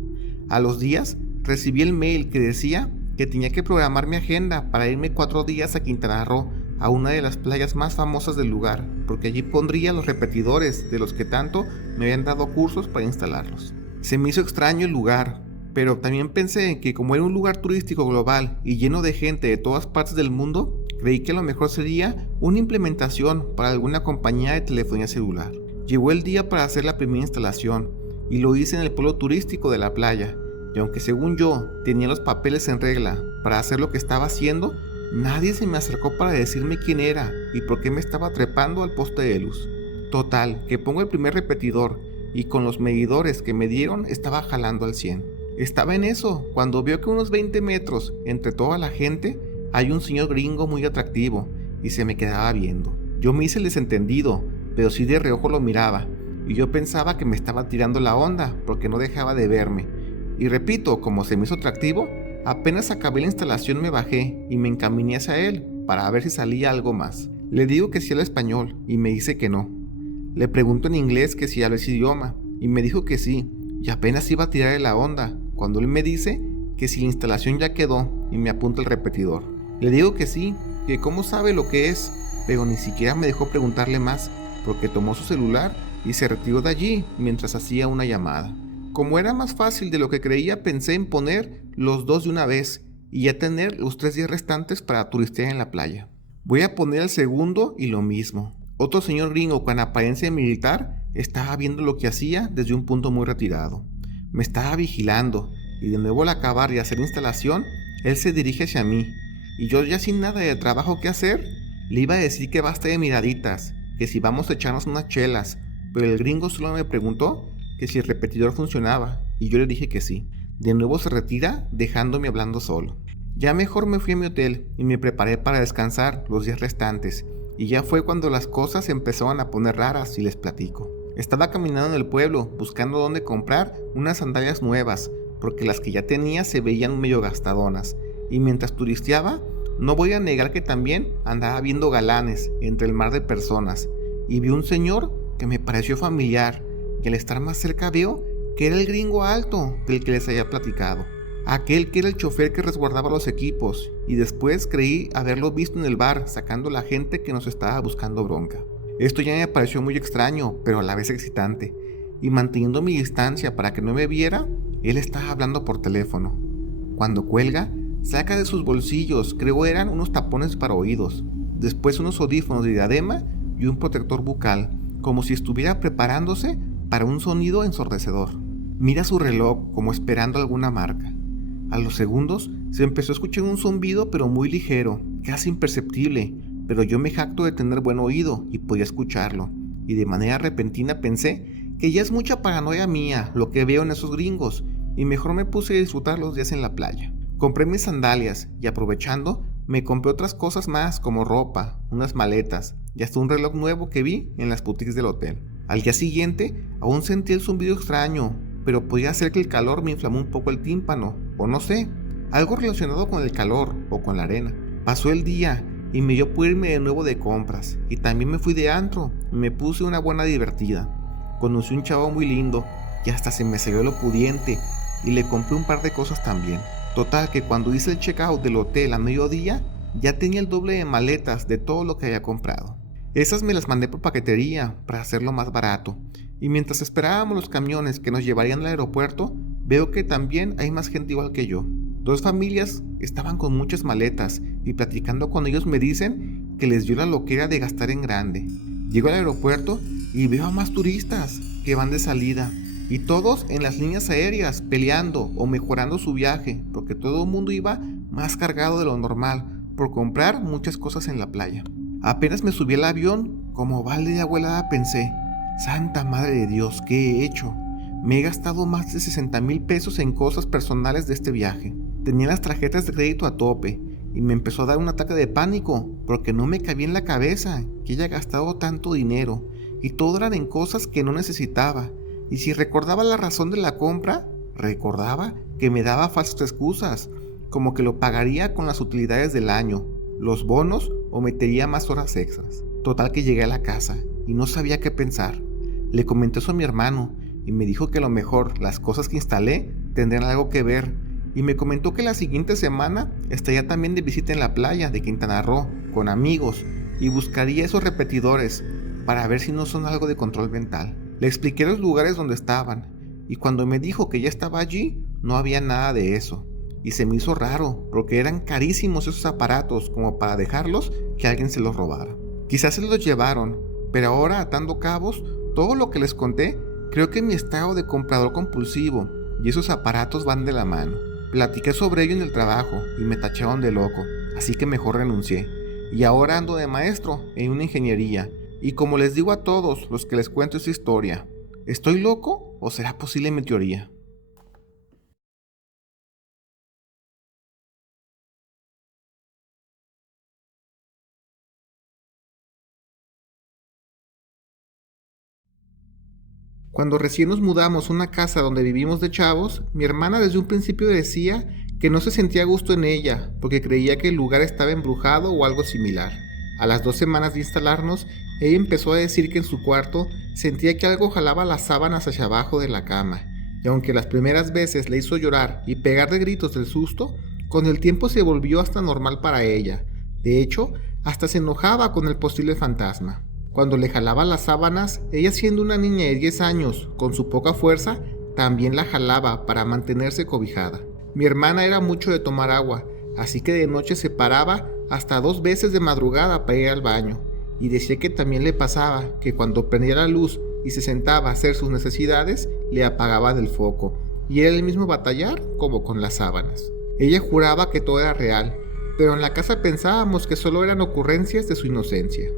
A los días recibí el mail que decía que tenía que programar mi agenda para irme 4 días a Quintana Roo, a una de las playas más famosas del lugar, porque allí pondría los repetidores de los que tanto me habían dado cursos para instalarlos. Se me hizo extraño el lugar, pero también pensé que como era un lugar turístico global y lleno de gente de todas partes del mundo, creí que lo mejor sería una implementación para alguna compañía de telefonía celular. Llegó el día para hacer la primera instalación y lo hice en el pueblo turístico de la playa. y aunque según yo tenía los papeles en regla para hacer lo que estaba haciendo, nadie se me acercó para decirme quién era y por qué me estaba trepando al poste de luz. Total, que pongo el primer repetidor y con los medidores que me dieron estaba jalando al 100. Estaba en eso cuando veo que unos 20 metros entre toda la gente hay un señor gringo muy atractivo y se me quedaba viendo. Yo me hice el desentendido, pero sí de reojo lo miraba y yo pensaba que me estaba tirando la onda porque no dejaba de verme. Y repito, como se me hizo atractivo, apenas acabé la instalación me bajé y me encaminé hacia él para ver si salía algo más. Le digo que sí habla español y me dice que no. Le pregunto en inglés que si habla ese idioma y me dijo que sí, y apenas iba a tirarle la onda cuando él me dice que si la instalación ya quedó y me apunta el repetidor. Le digo que sí, que cómo sabe lo que es, pero ni siquiera me dejó preguntarle más porque tomó su celular y se retiró de allí mientras hacía una llamada. Como era más fácil de lo que creía, pensé en poner los dos de una vez y ya tener los 3 días restantes para turistear en la playa. Voy a poner el segundo y lo mismo. Otro señor gringo con apariencia militar estaba viendo lo que hacía desde un punto muy retirado. Me estaba vigilando y de nuevo al acabar de hacer la instalación, él se dirige hacia mí y yo ya sin nada de trabajo que hacer, le iba a decir que basta de miraditas, que si vamos a echarnos unas chelas, pero el gringo solo me preguntó que si el repetidor funcionaba y yo le dije que sí. De nuevo se retira dejándome hablando solo. Ya mejor me fui a mi hotel y me preparé para descansar los días restantes. Y ya fue cuando las cosas se empezaron a poner raras y les platico. Estaba caminando en el pueblo buscando dónde comprar unas sandalias nuevas, porque las que ya tenía se veían medio gastadonas. Y mientras turisteaba, no voy a negar que también andaba viendo galanes entre el mar de personas. Y vi un señor que me pareció familiar, y al estar más cerca veo que era el gringo alto del que les había platicado. Aquel que era el chofer que resguardaba los equipos, y después creí haberlo visto en el bar sacando a la gente que nos estaba buscando bronca. Esto ya me pareció muy extraño, pero a la vez excitante, y manteniendo mi distancia para que no me viera, él estaba hablando por teléfono. Cuando cuelga, saca de sus bolsillos, creo eran unos tapones para oídos, después unos audífonos de diadema y un protector bucal, como si estuviera preparándose para un sonido ensordecedor. Mira su reloj como esperando alguna marca. A los segundos se empezó a escuchar un zumbido pero muy ligero, casi imperceptible, pero yo me jacto de tener buen oído y podía escucharlo, y de manera repentina pensé que ya es mucha paranoia mía lo que veo en esos gringos, y mejor me puse a disfrutar los días en la playa. Compré mis sandalias y aprovechando me compré otras cosas más como ropa, unas maletas y hasta un reloj nuevo que vi en las boutiques del hotel. Al día siguiente aún sentí el zumbido extraño, pero podía ser que el calor me inflamó un poco el tímpano, o no sé, algo relacionado con el calor o con la arena. Pasó el día y me dio por irme de nuevo de compras, y también me fui de antro y me puse una buena divertida. Conocí un chavo muy lindo y hasta se me salió lo pudiente y le compré un par de cosas también. Total que cuando hice el checkout del hotel a mediodía ya tenía el doble de maletas de todo lo que había comprado. Esas me las mandé por paquetería para hacerlo más barato, y mientras esperábamos los camiones que nos llevarían al aeropuerto, veo que también hay más gente igual que yo. 2 familias estaban con muchas maletas y platicando con ellos me dicen que les dio la loquera de gastar en grande. Llego al aeropuerto y veo a más turistas que van de salida, y todos en las líneas aéreas peleando o mejorando su viaje, porque todo el mundo iba más cargado de lo normal por comprar muchas cosas en la playa. Apenas me subí al avión, como balde de agua helada pensé, Santa Madre de Dios, ¿qué he hecho? Me he gastado más de 60,000 pesos en cosas personales de este viaje. Tenía las tarjetas de crédito a tope y me empezó a dar un ataque de pánico porque no me cabía en la cabeza que haya gastado tanto dinero, y todo eran en cosas que no necesitaba. Y si recordaba la razón de la compra, recordaba que me daba falsas excusas, como que lo pagaría con las utilidades del año, los bonos o metería más horas extras. Total que llegué a la casa y no sabía qué pensar. Le comenté eso a mi hermano y me dijo que a lo mejor las cosas que instalé tendrían algo que ver, y me comentó que la siguiente semana estaría también de visita en la playa de Quintana Roo con amigos y buscaría esos repetidores para ver si no son algo de control mental. Le expliqué los lugares donde estaban y cuando me dijo que ya estaba allí no había nada de eso, y se me hizo raro porque eran carísimos esos aparatos como para dejarlos que alguien se los robara. Quizás se los llevaron, pero ahora atando cabos, todo lo que les conté, creo que mi estado de comprador compulsivo y esos aparatos van de la mano. Platiqué sobre ello en el trabajo y me tacharon de loco, así que mejor renuncié. Y ahora ando de maestro en una ingeniería. Y como les digo a todos los que les cuento esta historia, ¿estoy loco o será posible mi teoría? Cuando recién nos mudamos a una casa donde vivimos de chavos, mi hermana desde un principio decía que no se sentía a gusto en ella porque creía que el lugar estaba embrujado o algo similar. A las 2 semanas de instalarnos, ella empezó a decir que en su cuarto sentía que algo jalaba las sábanas hacia abajo de la cama, y aunque las primeras veces le hizo llorar y pegar de gritos del susto, con el tiempo se volvió hasta normal para ella. De hecho, hasta se enojaba con el posible fantasma. Cuando le jalaba las sábanas, ella siendo una niña de 10 años, con su poca fuerza, también la jalaba para mantenerse cobijada. Mi hermana era mucho de tomar agua, así que de noche se paraba hasta 2 veces de madrugada para ir al baño, y decía que también le pasaba que cuando prendía la luz y se sentaba a hacer sus necesidades, le apagaban el foco, y era el mismo batallar como con las sábanas. Ella juraba que todo era real, pero en la casa pensábamos que solo eran ocurrencias de su inocencia.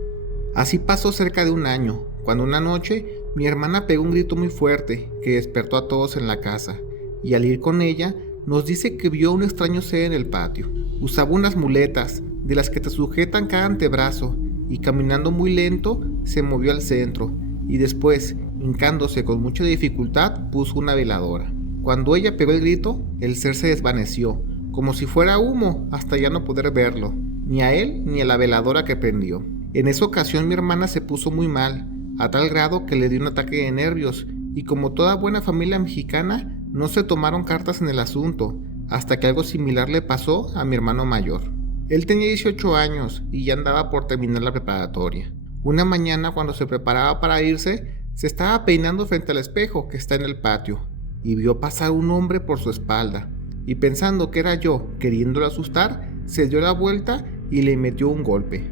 Así pasó cerca de un año, cuando una noche mi hermana pegó un grito muy fuerte que despertó a todos en la casa, y al ir con ella nos dice que vio un extraño ser en el patio. Usaba unas muletas, de las que te sujetan cada antebrazo, y caminando muy lento se movió al centro, y después, hincándose con mucha dificultad, puso una veladora. Cuando ella pegó el grito, el ser se desvaneció, como si fuera humo, hasta ya no poder verlo, ni a él ni a la veladora que prendió. En esa ocasión mi hermana se puso muy mal, a tal grado que le dio un ataque de nervios, y como toda buena familia mexicana, no se tomaron cartas en el asunto, hasta que algo similar le pasó a mi hermano mayor. Él tenía 18 años y ya andaba por terminar la preparatoria. Una mañana, cuando se preparaba para irse, se estaba peinando frente al espejo que está en el patio, y vio pasar un hombre por su espalda, y pensando que era yo, queriéndolo asustar, se dio la vuelta y le metió un golpe.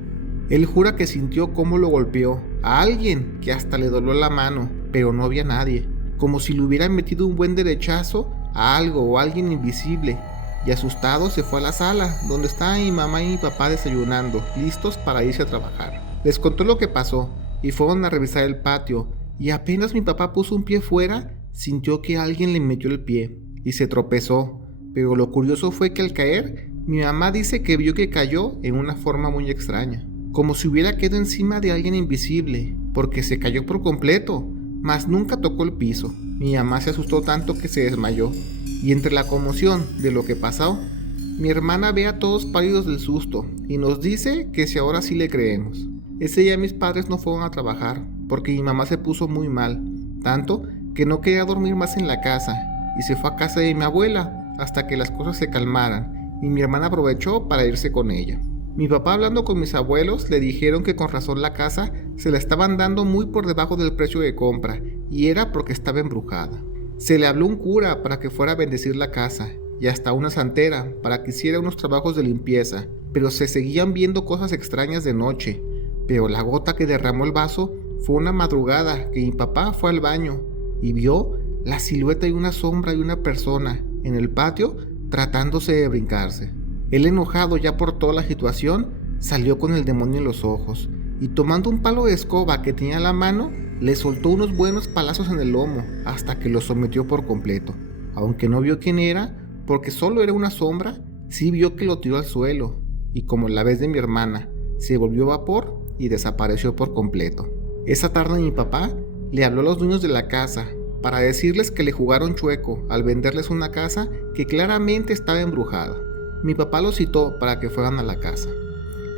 Él jura que sintió cómo lo golpeó a alguien que hasta le dolió la mano, pero no había nadie, como si le hubiera metido un buen derechazo a algo o a alguien invisible, y asustado se fue a la sala, donde estaban mi mamá y mi papá desayunando, listos para irse a trabajar. Les contó lo que pasó, y fueron a revisar el patio, y apenas mi papá puso un pie fuera, sintió que alguien le metió el pie, y se tropezó, pero lo curioso fue que al caer, mi mamá dice que vio que cayó en una forma muy extraña, como si hubiera quedado encima de alguien invisible, porque se cayó por completo, mas nunca tocó el piso. Mi mamá se asustó tanto que se desmayó, y entre la conmoción de lo que pasó, mi hermana ve a todos pálidos del susto, y nos dice que si ahora sí le creemos. Ese día mis padres no fueron a trabajar, porque mi mamá se puso muy mal, tanto que no quería dormir más en la casa, y se fue a casa de mi abuela, hasta que las cosas se calmaran, y mi hermana aprovechó para irse con ella. Mi papá, hablando con mis abuelos, le dijeron que con razón la casa se la estaban dando muy por debajo del precio de compra, y era porque estaba embrujada. Se le habló un cura para que fuera a bendecir la casa, y hasta una santera para que hiciera unos trabajos de limpieza, pero se seguían viendo cosas extrañas de noche. Pero la gota que derramó el vaso fue una madrugada que mi papá fue al baño y vio la silueta de una sombra de una persona en el patio tratándose de brincarse. Él, enojado ya por toda la situación, salió con el demonio en los ojos y tomando un palo de escoba que tenía en la mano, le soltó unos buenos palazos en el lomo hasta que lo sometió por completo. Aunque no vio quién era, porque solo era una sombra, sí vio que lo tiró al suelo y, como la vez de mi hermana, se volvió vapor y desapareció por completo. Esa tarde mi papá le habló a los dueños de la casa para decirles que le jugaron chueco al venderles una casa que claramente estaba embrujada. Mi papá lo citó para que fueran a la casa.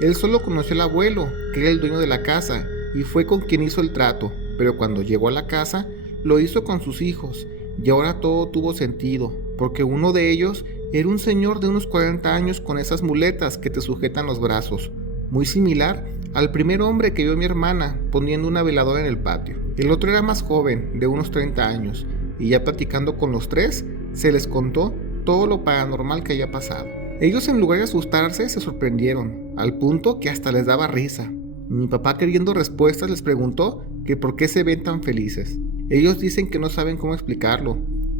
Él solo conoció al abuelo, que era el dueño de la casa, y fue con quien hizo el trato, pero cuando llegó a la casa, lo hizo con sus hijos, y ahora todo tuvo sentido, porque uno de ellos era un señor de unos 40 años con esas muletas que te sujetan los brazos, muy similar al primer hombre que vio mi hermana poniendo una veladora en el patio. El otro era más joven, de unos 30 años, y ya platicando con los tres, se les contó todo lo paranormal que había pasado. Ellos, en lugar de asustarse, se sorprendieron, al punto que hasta les daba risa. Mi papá, queriendo respuestas, les preguntó que por qué se ven tan felices. Ellos dicen que no saben cómo explicarlo,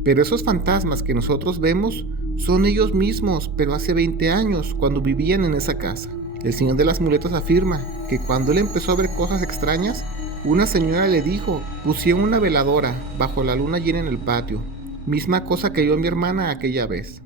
Pero esos fantasmas que nosotros vemos son ellos mismos, pero hace 20 años, cuando vivían en esa casa. El señor de las muletas afirma que cuando él empezó a ver cosas extrañas, una señora le dijo: pusieron una veladora bajo la luna llena en el patio, misma cosa que vio mi hermana aquella vez.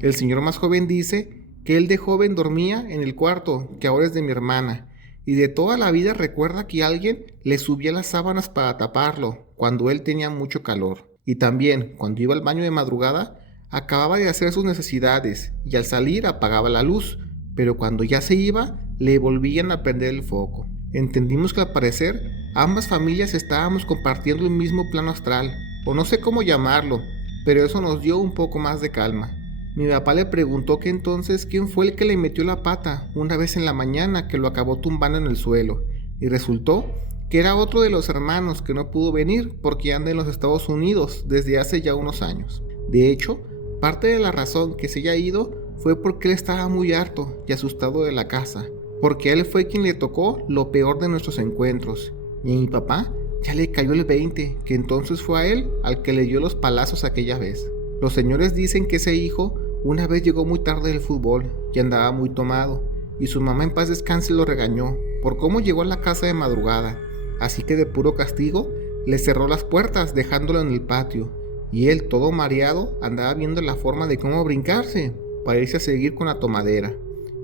El señor más joven dice que él de joven dormía en el cuarto que ahora es de mi hermana, y de toda la vida recuerda que alguien le subía las sábanas para taparlo cuando él tenía mucho calor. Y también, cuando iba al baño de madrugada, acababa de hacer sus necesidades y al salir apagaba la luz, pero cuando ya se iba, le volvían a prender el foco. Entendimos que al parecer, ambas familias estábamos compartiendo el mismo plano astral, o no sé cómo llamarlo, pero eso nos dio un poco más de calma. Mi papá le preguntó que entonces quién fue el que le metió la pata una vez en la mañana que lo acabó tumbando en el suelo, y resultó que era otro de los hermanos que no pudo venir porque anda en los Estados Unidos desde hace ya unos años. De hecho, parte de la razón que se haya ido fue porque él estaba muy harto y asustado de la casa, porque a él fue quien le tocó lo peor de nuestros encuentros, y a mi papá ya le cayó el 20, que entonces fue a él al que le dio los palazos aquella vez. Los señores dicen que ese hijo una vez llegó muy tarde del fútbol y andaba muy tomado, y su mamá en paz descanse lo regañó por cómo llegó a la casa de madrugada, así que de puro castigo le cerró las puertas dejándolo en el patio, y él todo mareado andaba viendo la forma de cómo brincarse para irse a seguir con la tomadera,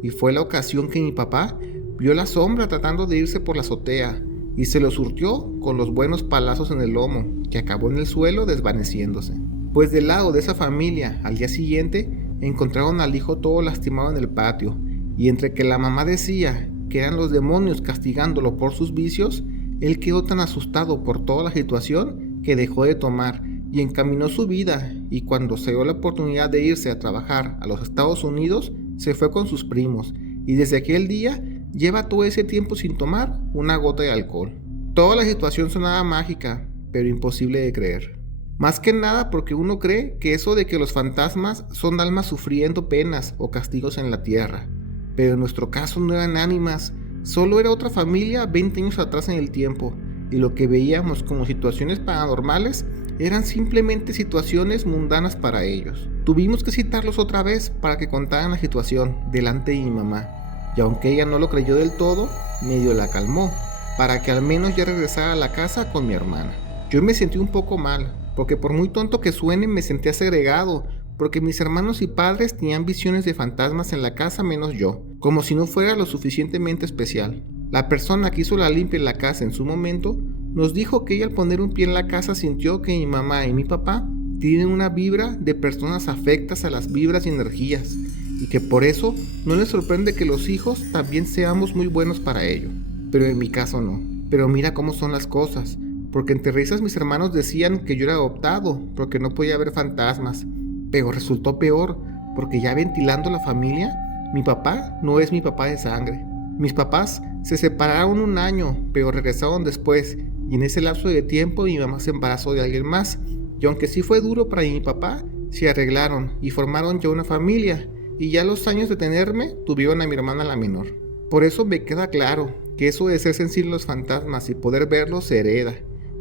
y fue la ocasión que mi papá vio la sombra tratando de irse por la azotea y se lo surtió con los buenos palazos en el lomo, que acabó en el suelo desvaneciéndose. Pues del lado de esa familia, al día siguiente, encontraron al hijo todo lastimado en el patio, y entre que la mamá decía que eran los demonios castigándolo por sus vicios, él quedó tan asustado por toda la situación que dejó de tomar y encaminó su vida, y cuando se dio la oportunidad de irse a trabajar a los Estados Unidos, se fue con sus primos, y desde aquel día lleva todo ese tiempo sin tomar una gota de alcohol. Toda la situación sonaba mágica, pero imposible de creer. Más que nada porque uno cree que eso de que los fantasmas son almas sufriendo penas o castigos en la tierra, pero en nuestro caso no eran ánimas, solo era otra familia 20 años atrás en el tiempo, y lo que veíamos como situaciones paranormales eran simplemente situaciones mundanas para ellos. Tuvimos que citarlos otra vez para que contaran la situación delante de mi mamá, y aunque ella no lo creyó del todo, medio la calmó, para que al menos ya regresara a la casa con mi hermana. Yo me sentí un poco mal, porque por muy tonto que suene me sentía segregado, porque mis hermanos y padres tenían visiones de fantasmas en la casa menos yo, como si no fuera lo suficientemente especial. La persona que hizo la limpia en la casa en su momento nos dijo que ella al poner un pie en la casa sintió que mi mamá y mi papá tienen una vibra de personas afectas a las vibras y energías, y que por eso no les sorprende que los hijos también seamos muy buenos para ello. Pero en mi caso no. Pero mira cómo son las cosas, porque entre risas mis hermanos decían que yo era adoptado porque no podía ver fantasmas, pero resultó peor, porque ya ventilando la familia, mi papá no es mi papá de sangre. Mis papás se separaron un año, pero regresaron después, y en ese lapso de tiempo mi mamá se embarazó de alguien más, y aunque sí fue duro para mi papá, se arreglaron y formaron ya una familia, y ya a los años de tenerme, tuvieron a mi hermana la menor. Por eso me queda claro que eso de ser sensible a los fantasmas y poder verlos se hereda,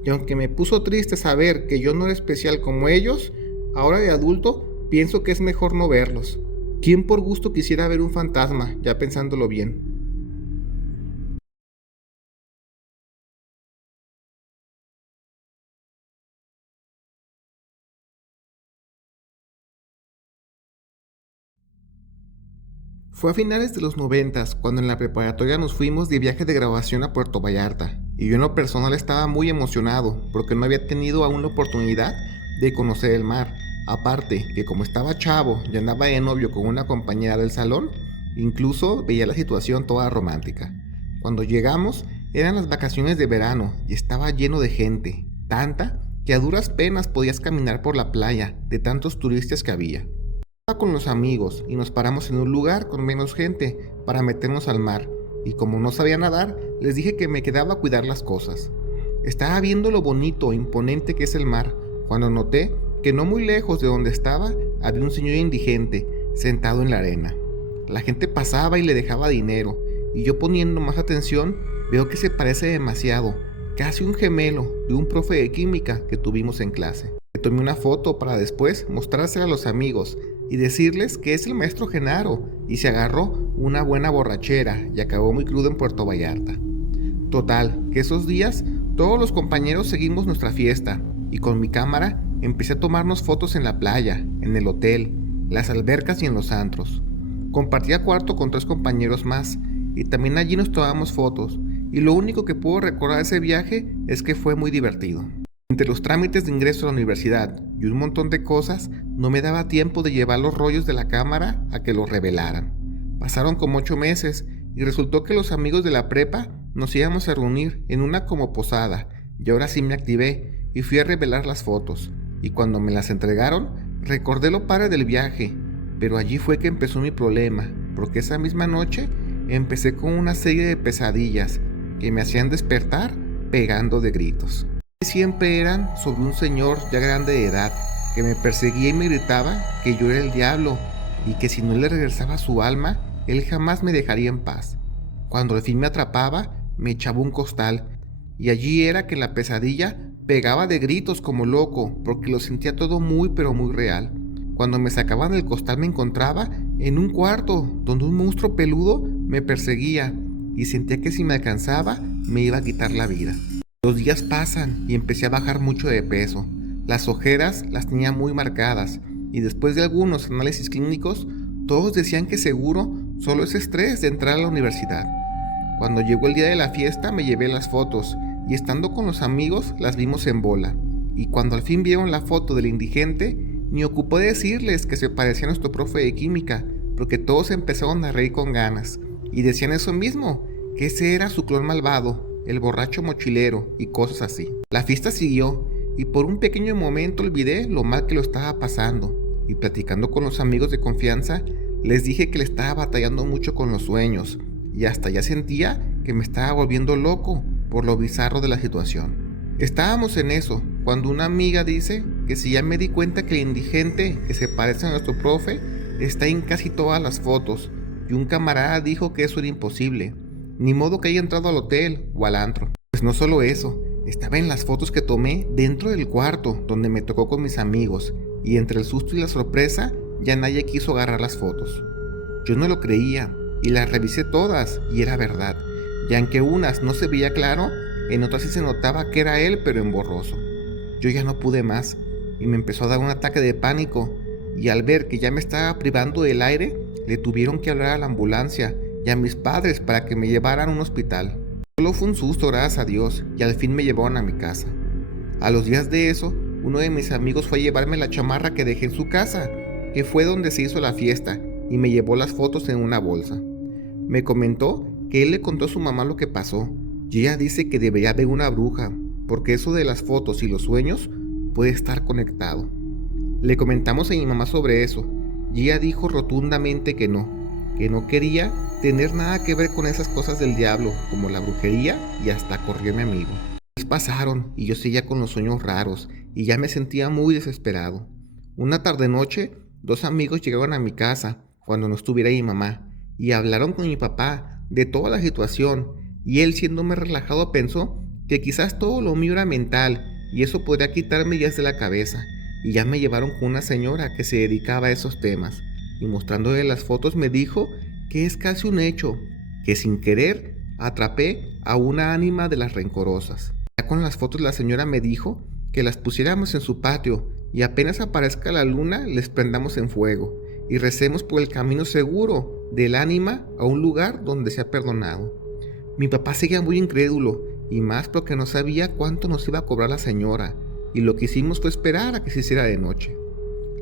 y aunque me puso triste saber que yo no era especial como ellos, ahora de adulto pienso que es mejor no verlos. ¿Quién por gusto quisiera ver un fantasma, ya pensándolo bien? Fue a finales de los 90 cuando en la preparatoria nos fuimos de viaje de grabación a Puerto Vallarta, y yo en lo personal estaba muy emocionado porque no había tenido aún la oportunidad de conocer el mar. Aparte que como estaba chavo y andaba de novio con una compañera del salón, incluso veía la situación toda romántica. Cuando llegamos eran las vacaciones de verano y estaba lleno de gente, tanta que a duras penas podías caminar por la playa de tantos turistas que había. Estaba con los amigos y nos paramos en un lugar con menos gente para meternos al mar, y como no sabía nadar, les dije que me quedaba a cuidar las cosas. Estaba viendo lo bonito e imponente que es el mar, cuando noté que no muy lejos de donde estaba había un señor indigente sentado en la arena. La gente pasaba y le dejaba dinero, y yo poniendo más atención veo que se parece demasiado, casi un gemelo de un profe de química que tuvimos en clase. Le tomé una foto para después mostrársela a los amigos y decirles que es el maestro Genaro, y se agarró una buena borrachera y acabó muy crudo en Puerto Vallarta. Total, que esos días todos los compañeros seguimos nuestra fiesta y con mi cámara empecé a tomarnos fotos en la playa, en el hotel, las albercas y en los antros. Compartía cuarto con 3 compañeros más y también allí nos tomamos fotos, y lo único que puedo recordar de ese viaje es que fue muy divertido. Entre los trámites de ingreso a la universidad y un montón de cosas, no me daba tiempo de llevar los rollos de la cámara a que los revelaran. Pasaron como 8 meses y resultó que los amigos de la prepa nos íbamos a reunir en una como posada, y ahora sí me activé y fui a revelar las fotos, y cuando me las entregaron, recordé lo padre del viaje, pero allí fue que empezó mi problema, porque esa misma noche empecé con una serie de pesadillas que me hacían despertar pegando de gritos. Siempre eran sobre un señor ya grande de edad que me perseguía y me gritaba que yo era el diablo y que si no le regresaba su alma, él jamás me dejaría en paz. Cuando al fin me atrapaba, me echaba un costal, y allí era que en la pesadilla pegaba de gritos como loco porque lo sentía todo muy pero muy real. Cuando me sacaban del costal me encontraba en un cuarto donde un monstruo peludo me perseguía y sentía que si me alcanzaba me iba a quitar la vida. Los días pasan y empecé a bajar mucho de peso. Las ojeras las tenía muy marcadas y después de algunos análisis clínicos todos decían que seguro solo es estrés de entrar a la universidad. Cuando llegó el día de la fiesta me llevé las fotos y estando con los amigos las vimos en bola, y cuando al fin vieron la foto del indigente ni ocupó decirles que se parecía a nuestro profe de química, porque todos empezaron a reír con ganas y decían eso mismo, que ese era su clon malvado, el borracho mochilero y cosas así. La fiesta siguió y por un pequeño momento olvidé lo mal que lo estaba pasando, y platicando con los amigos de confianza les dije que le estaba batallando mucho con los sueños y hasta ya sentía que me estaba volviendo loco por lo bizarro de la situación. Estábamos en eso cuando una amiga dice que si ya me di cuenta que el indigente que se parece a nuestro profe está en casi todas las fotos, y un camarada dijo que eso era imposible, ni modo que haya entrado al hotel o al antro. Pues no solo eso, estaba en las fotos que tomé dentro del cuarto donde me tocó con mis amigos, y entre el susto y la sorpresa ya nadie quiso agarrar las fotos. Yo no lo creía y las revisé todas y era verdad, y aunque unas no se veía claro, en otras sí se notaba que era él pero en borroso. Yo ya no pude más y me empezó a dar un ataque de pánico, y al ver que ya me estaba privando del aire, le tuvieron que hablar a la ambulancia y a mis padres para que me llevaran a un hospital. Solo fue un susto, gracias a Dios, y al fin me llevaron a mi casa. A los días de eso, uno de mis amigos fue a llevarme la chamarra que dejé en su casa, que fue donde se hizo la fiesta, y me llevó las fotos en una bolsa. Me comentó que él le contó a su mamá lo que pasó, y ella dice que debería haber una bruja, porque eso de las fotos y los sueños puede estar conectado. Le comentamos a mi mamá sobre eso, y ella dijo rotundamente que no quería tener nada que ver con esas cosas del diablo, como la brujería, y hasta corrió mi amigo. Los días pasaron y yo seguía con los sueños raros, y ya me sentía muy desesperado. Una tarde-noche, 2 amigos llegaron a mi casa cuando no estuviera mi mamá, y hablaron con mi papá de toda la situación, y él, siéndome relajado, pensó que quizás todo lo mío era mental, y eso podría quitarme ideas de la cabeza, y ya me llevaron con una señora que se dedicaba a esos temas, y mostrándole las fotos me dijo que es casi un hecho, que sin querer atrapé a una ánima de las rencorosas. Ya con las fotos la señora me dijo que las pusiéramos en su patio, y apenas aparezca la luna les prendamos en fuego, y recemos por el camino seguro del ánima a un lugar donde sea perdonado. Mi papá seguía muy incrédulo, y más porque no sabía cuánto nos iba a cobrar la señora, y lo que hicimos fue esperar a que se hiciera de noche.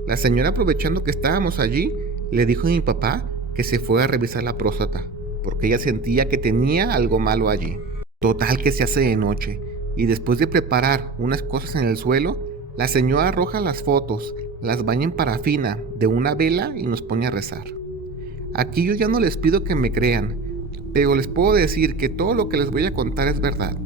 La señora, aprovechando que estábamos allí, le dijo a mi papá que se fuera a revisar la próstata, porque ella sentía que tenía algo malo allí. Total que se hace de noche, y después de preparar unas cosas en el suelo, la señora arroja las fotos, las baña en parafina de una vela y nos pone a rezar. Aquí yo ya no les pido que me crean, pero les puedo decir que todo lo que les voy a contar es verdad.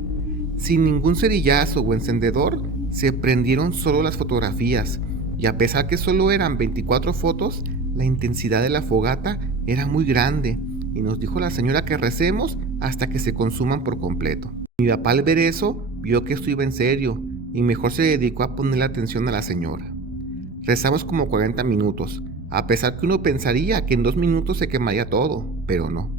Sin ningún cerillazo o encendedor, se prendieron solo las fotografías, y a pesar que solo eran 24 fotos, la intensidad de la fogata era muy grande, y nos dijo la señora que recemos hasta que se consuman por completo. Mi papá, al ver eso, vio que esto iba en serio y mejor se dedicó a ponerle atención a la señora. Rezamos como 40 minutos, a pesar que uno pensaría que en 2 minutos se quemaría todo, pero no.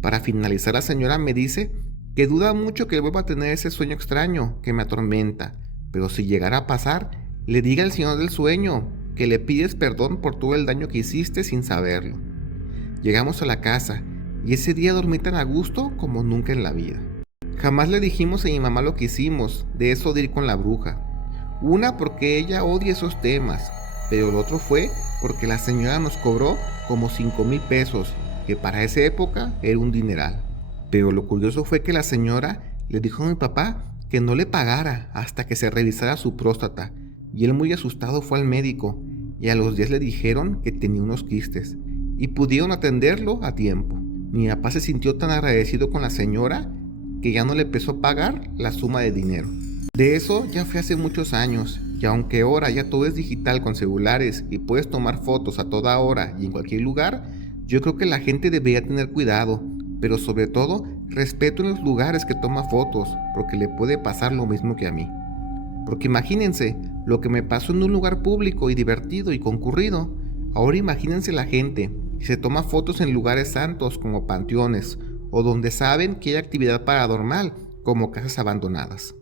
Para finalizar, la señora me dice que duda mucho que vuelva a tener ese sueño extraño que me atormenta, pero si llegara a pasar, le diga al señor del sueño que le pides perdón por todo el daño que hiciste sin saberlo. Llegamos a la casa y ese día dormí tan a gusto como nunca en la vida. Jamás le dijimos a mi mamá lo que hicimos, de eso de ir con la bruja. Una, porque ella odia esos temas, pero el otro fue porque la señora nos cobró como 5,000 pesos, que para esa época era un dineral. Pero lo curioso fue que la señora le dijo a mi papá que no le pagara hasta que se revisara su próstata, y él muy asustado fue al médico, y a los días le dijeron que tenía unos quistes, y pudieron atenderlo a tiempo. Mi papá se sintió tan agradecido con la señora que ya no le empezó a pagar la suma de dinero. De eso ya fue hace muchos años, y aunque ahora ya todo es digital con celulares y puedes tomar fotos a toda hora y en cualquier lugar, yo creo que la gente debería tener cuidado, pero sobre todo respeto en los lugares que toma fotos, porque le puede pasar lo mismo que a mí. Porque imagínense lo que me pasó en un lugar público y divertido y concurrido. Ahora imagínense la gente que se toma fotos en lugares santos como panteones o donde saben que hay actividad paranormal como casas abandonadas.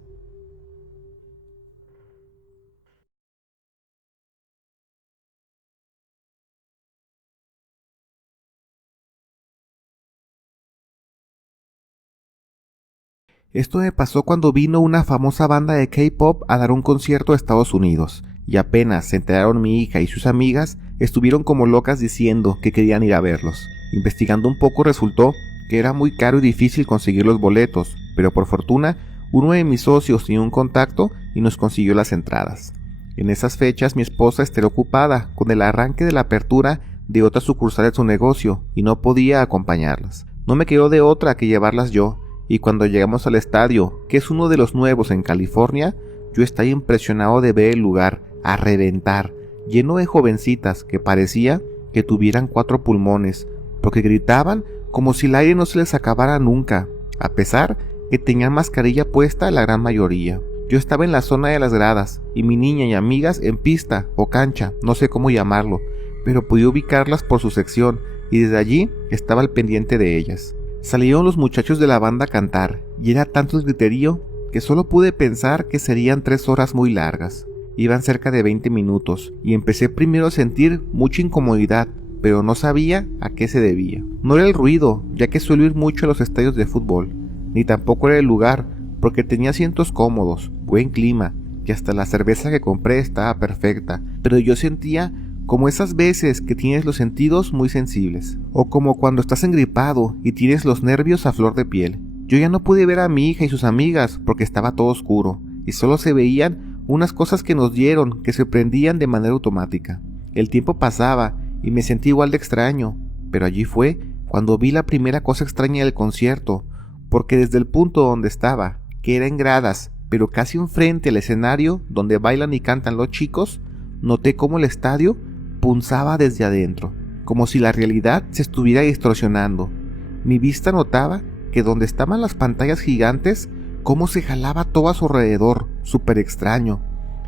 Esto me pasó cuando vino una famosa banda de K-pop a dar un concierto a Estados Unidos, y apenas se enteraron mi hija y sus amigas, estuvieron como locas diciendo que querían ir a verlos. Investigando un poco resultó que era muy caro y difícil conseguir los boletos, pero por fortuna uno de mis socios tenía un contacto y nos consiguió las entradas. En esas fechas mi esposa estaba ocupada con el arranque de la apertura de otra sucursal de su negocio y no podía acompañarlas. No me quedó de otra que llevarlas yo, y cuando llegamos al estadio, que es uno de los nuevos en California, yo estaba impresionado de ver el lugar a reventar, lleno de jovencitas que parecía que tuvieran 4 pulmones, porque gritaban como si el aire no se les acabara nunca, a pesar que tenían mascarilla puesta la gran mayoría. Yo estaba en la zona de las gradas, y mi niña y amigas en pista o cancha, no sé cómo llamarlo, pero pude ubicarlas por su sección, y desde allí estaba al pendiente de ellas. Salieron los muchachos de la banda a cantar, y era tanto el griterío que solo pude pensar que serían 3 horas muy largas. Iban cerca de 20 minutos, y empecé primero a sentir mucha incomodidad, pero no sabía a qué se debía. No era el ruido, ya que suelo ir mucho a los estadios de fútbol, ni tampoco era el lugar, porque tenía asientos cómodos, buen clima, y hasta la cerveza que compré estaba perfecta, pero yo sentía como esas veces que tienes los sentidos muy sensibles, o como cuando estás engripado y tienes los nervios a flor de piel. Yo ya no pude ver a mi hija y sus amigas porque estaba todo oscuro, y solo se veían unas cosas que nos dieron que se prendían de manera automática. El tiempo pasaba y me sentí igual de extraño, pero allí fue cuando vi la primera cosa extraña del concierto, porque desde el punto donde estaba, que era en gradas, pero casi enfrente al escenario donde bailan y cantan los chicos, noté cómo el estadio punzaba desde adentro, como si la realidad se estuviera distorsionando. Mi vista notaba que donde estaban las pantallas gigantes, cómo se jalaba todo a su alrededor, súper extraño.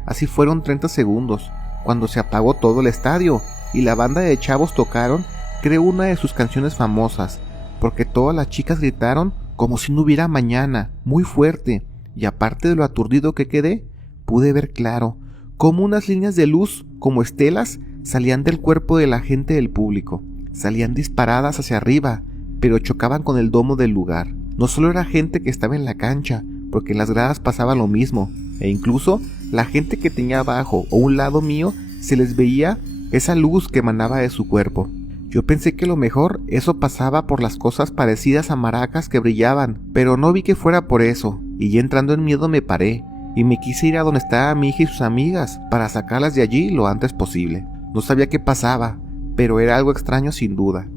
Así fueron 30 segundos, cuando se apagó todo el estadio y la banda de chavos tocaron, creo, una de sus canciones famosas, porque todas las chicas gritaron como si no hubiera mañana, muy fuerte, y aparte de lo aturdido que quedé, pude ver claro cómo unas líneas de luz, como estelas, salían del cuerpo de la gente del público. Salían disparadas hacia arriba, pero chocaban con el domo del lugar. No solo era gente que estaba en la cancha, porque en las gradas pasaba lo mismo, e incluso la gente que tenía abajo o un lado mío se les veía esa luz que emanaba de su cuerpo. Yo pensé que lo mejor eso pasaba por las cosas parecidas a maracas que brillaban, pero no vi que fuera por eso, y ya entrando en miedo me paré, y me quise ir a donde estaba mi hija y sus amigas para sacarlas de allí lo antes posible. No sabía qué pasaba, pero era algo extraño sin duda.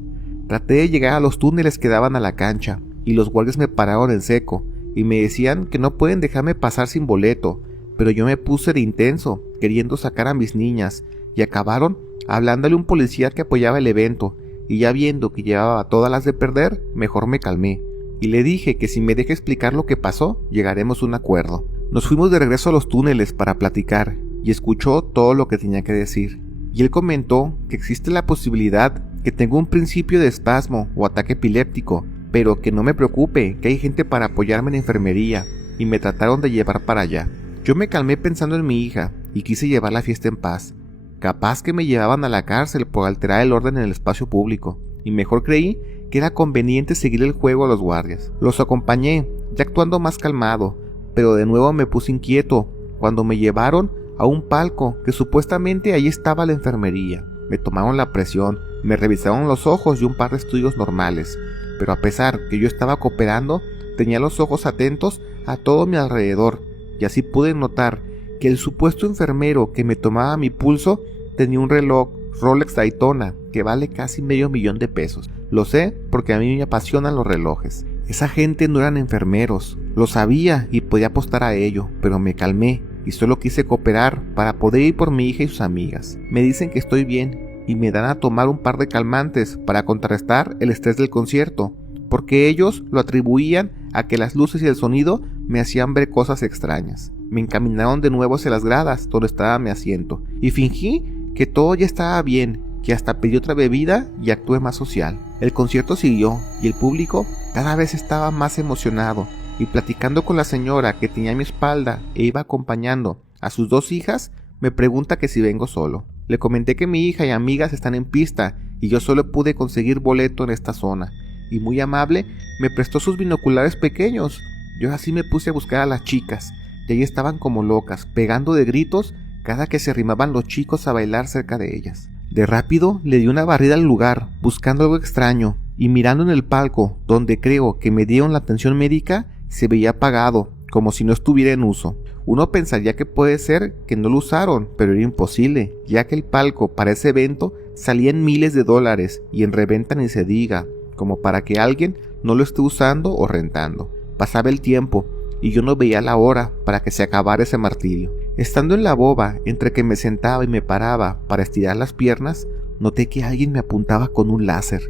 Traté de llegar a los túneles que daban a la cancha, y los guardias me pararon en seco, y me decían que no pueden dejarme pasar sin boleto, pero yo me puse de intenso, queriendo sacar a mis niñas, y acabaron hablándole a un policía que apoyaba el evento, y ya viendo que llevaba todas las de perder, mejor me calmé, y le dije que si me deja explicar lo que pasó, llegaremos a un acuerdo. Nos fuimos de regreso a los túneles para platicar y escuchó todo lo que tenía que decir. Y él comentó que existe la posibilidad que tenga un principio de espasmo o ataque epiléptico, pero que no me preocupe, que hay gente para apoyarme en la enfermería, y me trataron de llevar para allá. Yo me calmé pensando en mi hija y quise llevar la fiesta en paz. Capaz que me llevaban a la cárcel por alterar el orden en el espacio público, y mejor creí que era conveniente seguir el juego a los guardias. Los acompañé, ya actuando más calmado, pero de nuevo me puse inquieto cuando me llevaron a un palco que supuestamente ahí estaba la enfermería. Me tomaron la presión, me revisaron los ojos y un par de estudios normales, pero a pesar que yo estaba cooperando, tenía los ojos atentos a todo mi alrededor, y así pude notar que el supuesto enfermero que me tomaba mi pulso tenía un reloj Rolex Daytona que vale casi $500,000. Lo sé porque a mí me apasionan los relojes. Esa gente no eran enfermeros, lo sabía y podía apostar a ello, pero me calmé y solo quise cooperar para poder ir por mi hija y sus amigas. Me dicen que estoy bien y me dan a tomar un par de calmantes para contrarrestar el estrés del concierto, porque ellos lo atribuían a que las luces y el sonido me hacían ver cosas extrañas. Me encaminaron de nuevo hacia las gradas donde estaba mi asiento y fingí que todo ya estaba bien, que hasta pedí otra bebida y actué más social. El concierto siguió y el público cada vez estaba más emocionado, y platicando con la señora que tenía a mi espalda e iba acompañando a sus 2 hijas, me pregunta que si vengo solo. Le comenté que mi hija y amigas están en pista y yo solo pude conseguir boleto en esta zona, y muy amable me prestó sus binoculares pequeños. Yo así me puse a buscar a las chicas, y ahí estaban como locas, pegando de gritos cada que se arrimaban los chicos a bailar cerca de ellas. De rápido le di una barrida al lugar, buscando algo extraño, y mirando en el palco, donde creo que me dieron la atención médica, se veía apagado, como si no estuviera en uso. Uno pensaría que puede ser que no lo usaron, pero era imposible, ya que el palco para ese evento salía en miles de dólares, y en reventa ni se diga, como para que alguien no lo esté usando o rentando. Pasaba el tiempo, y yo no veía la hora para que se acabara ese martirio. Estando en la boba, entre que me sentaba y me paraba para estirar las piernas, noté que alguien me apuntaba con un láser.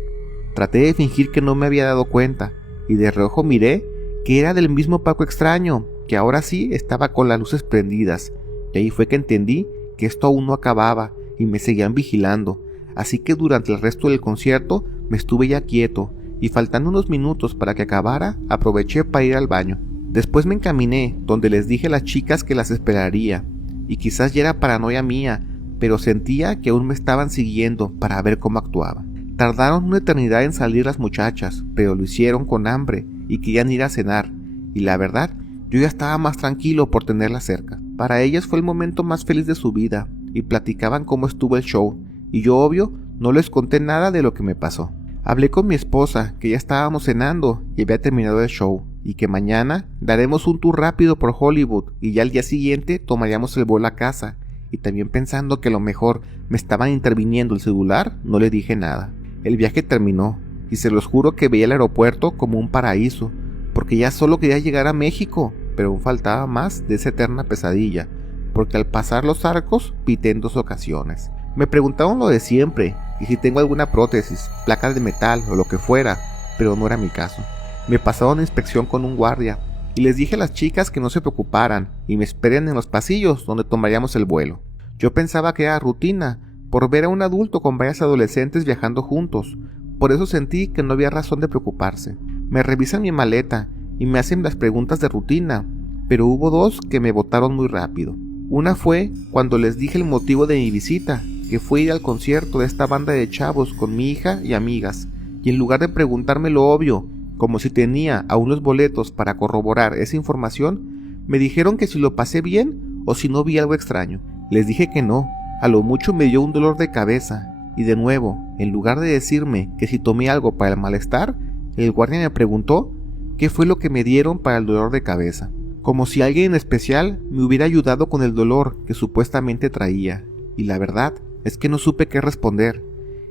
Traté de fingir que no me había dado cuenta, y de reojo miré que era del mismo palco extraño, que ahora sí estaba con las luces prendidas, y ahí fue que entendí que esto aún no acababa y me seguían vigilando, así que durante el resto del concierto me estuve ya quieto, y faltando unos minutos para que acabara, aproveché para ir al baño. Después me encaminé donde les dije a las chicas que las esperaría, y quizás ya era paranoia mía, pero sentía que aún me estaban siguiendo para ver cómo actuaba. Tardaron una eternidad en salir las muchachas, pero lo hicieron con hambre y querían ir a cenar, y la verdad, yo ya estaba más tranquilo por tenerlas cerca. Para ellas fue el momento más feliz de su vida, y platicaban cómo estuvo el show, y yo obvio no les conté nada de lo que me pasó. Hablé con mi esposa, que ya estábamos cenando y había terminado el show, y que mañana daremos un tour rápido por Hollywood y ya al día siguiente tomaríamos el vuelo a casa, y también pensando que a lo mejor me estaban interviniendo el celular, no le dije nada. El viaje terminó, y se los juro que veía el aeropuerto como un paraíso, porque ya solo quería llegar a México, pero aún faltaba más de esa eterna pesadilla, porque al pasar los arcos pité en 2 ocasiones. Me preguntaron lo de siempre, y si tengo alguna prótesis, placas de metal o lo que fuera, pero no era mi caso. Me pasaron a inspección con un guardia, y les dije a las chicas que no se preocuparan y me esperen en los pasillos donde tomaríamos el vuelo. Yo pensaba que era rutina, por ver a un adulto con varias adolescentes viajando juntos, por eso sentí que no había razón de preocuparse. Me revisan mi maleta y me hacen las preguntas de rutina, pero hubo 2 que me botaron muy rápido. Una fue cuando les dije el motivo de mi visita, que fue ir al concierto de esta banda de chavos con mi hija y amigas, y en lugar de preguntarme lo obvio, como si tenía aún los boletos para corroborar esa información, me dijeron que si lo pasé bien o si no vi algo extraño. Les dije que no, a lo mucho me dio un dolor de cabeza, y de nuevo, en lugar de decirme que si tomé algo para el malestar, el guardia me preguntó qué fue lo que me dieron para el dolor de cabeza, como si alguien en especial me hubiera ayudado con el dolor que supuestamente traía, y la verdad es que no supe qué responder,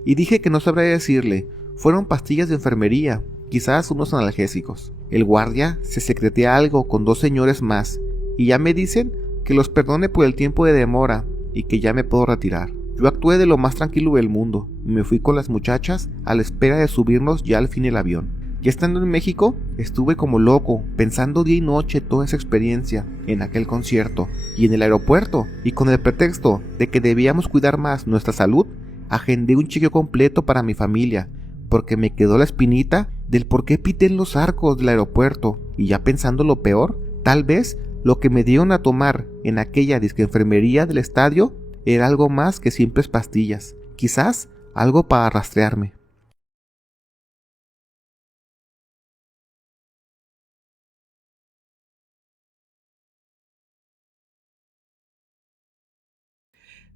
y dije que no sabría decirle. Fueron pastillas de enfermería, quizás unos analgésicos. El guardia se secretea algo con 2 señores más, y ya me dicen que los perdone por el tiempo de demora y que ya me puedo retirar. Yo actué de lo más tranquilo del mundo y me fui con las muchachas a la espera de subirnos ya al fin el avión. Ya estando en México, estuve como loco, pensando día y noche toda esa experiencia en aquel concierto y en el aeropuerto, y con el pretexto de que debíamos cuidar más nuestra salud, agendé un chequeo completo para mi familia, porque me quedó la espinita del por qué pité en los arcos del aeropuerto, y ya pensando lo peor, tal vez lo que me dieron a tomar en aquella disque enfermería del estadio era algo más que simples pastillas, quizás algo para rastrearme.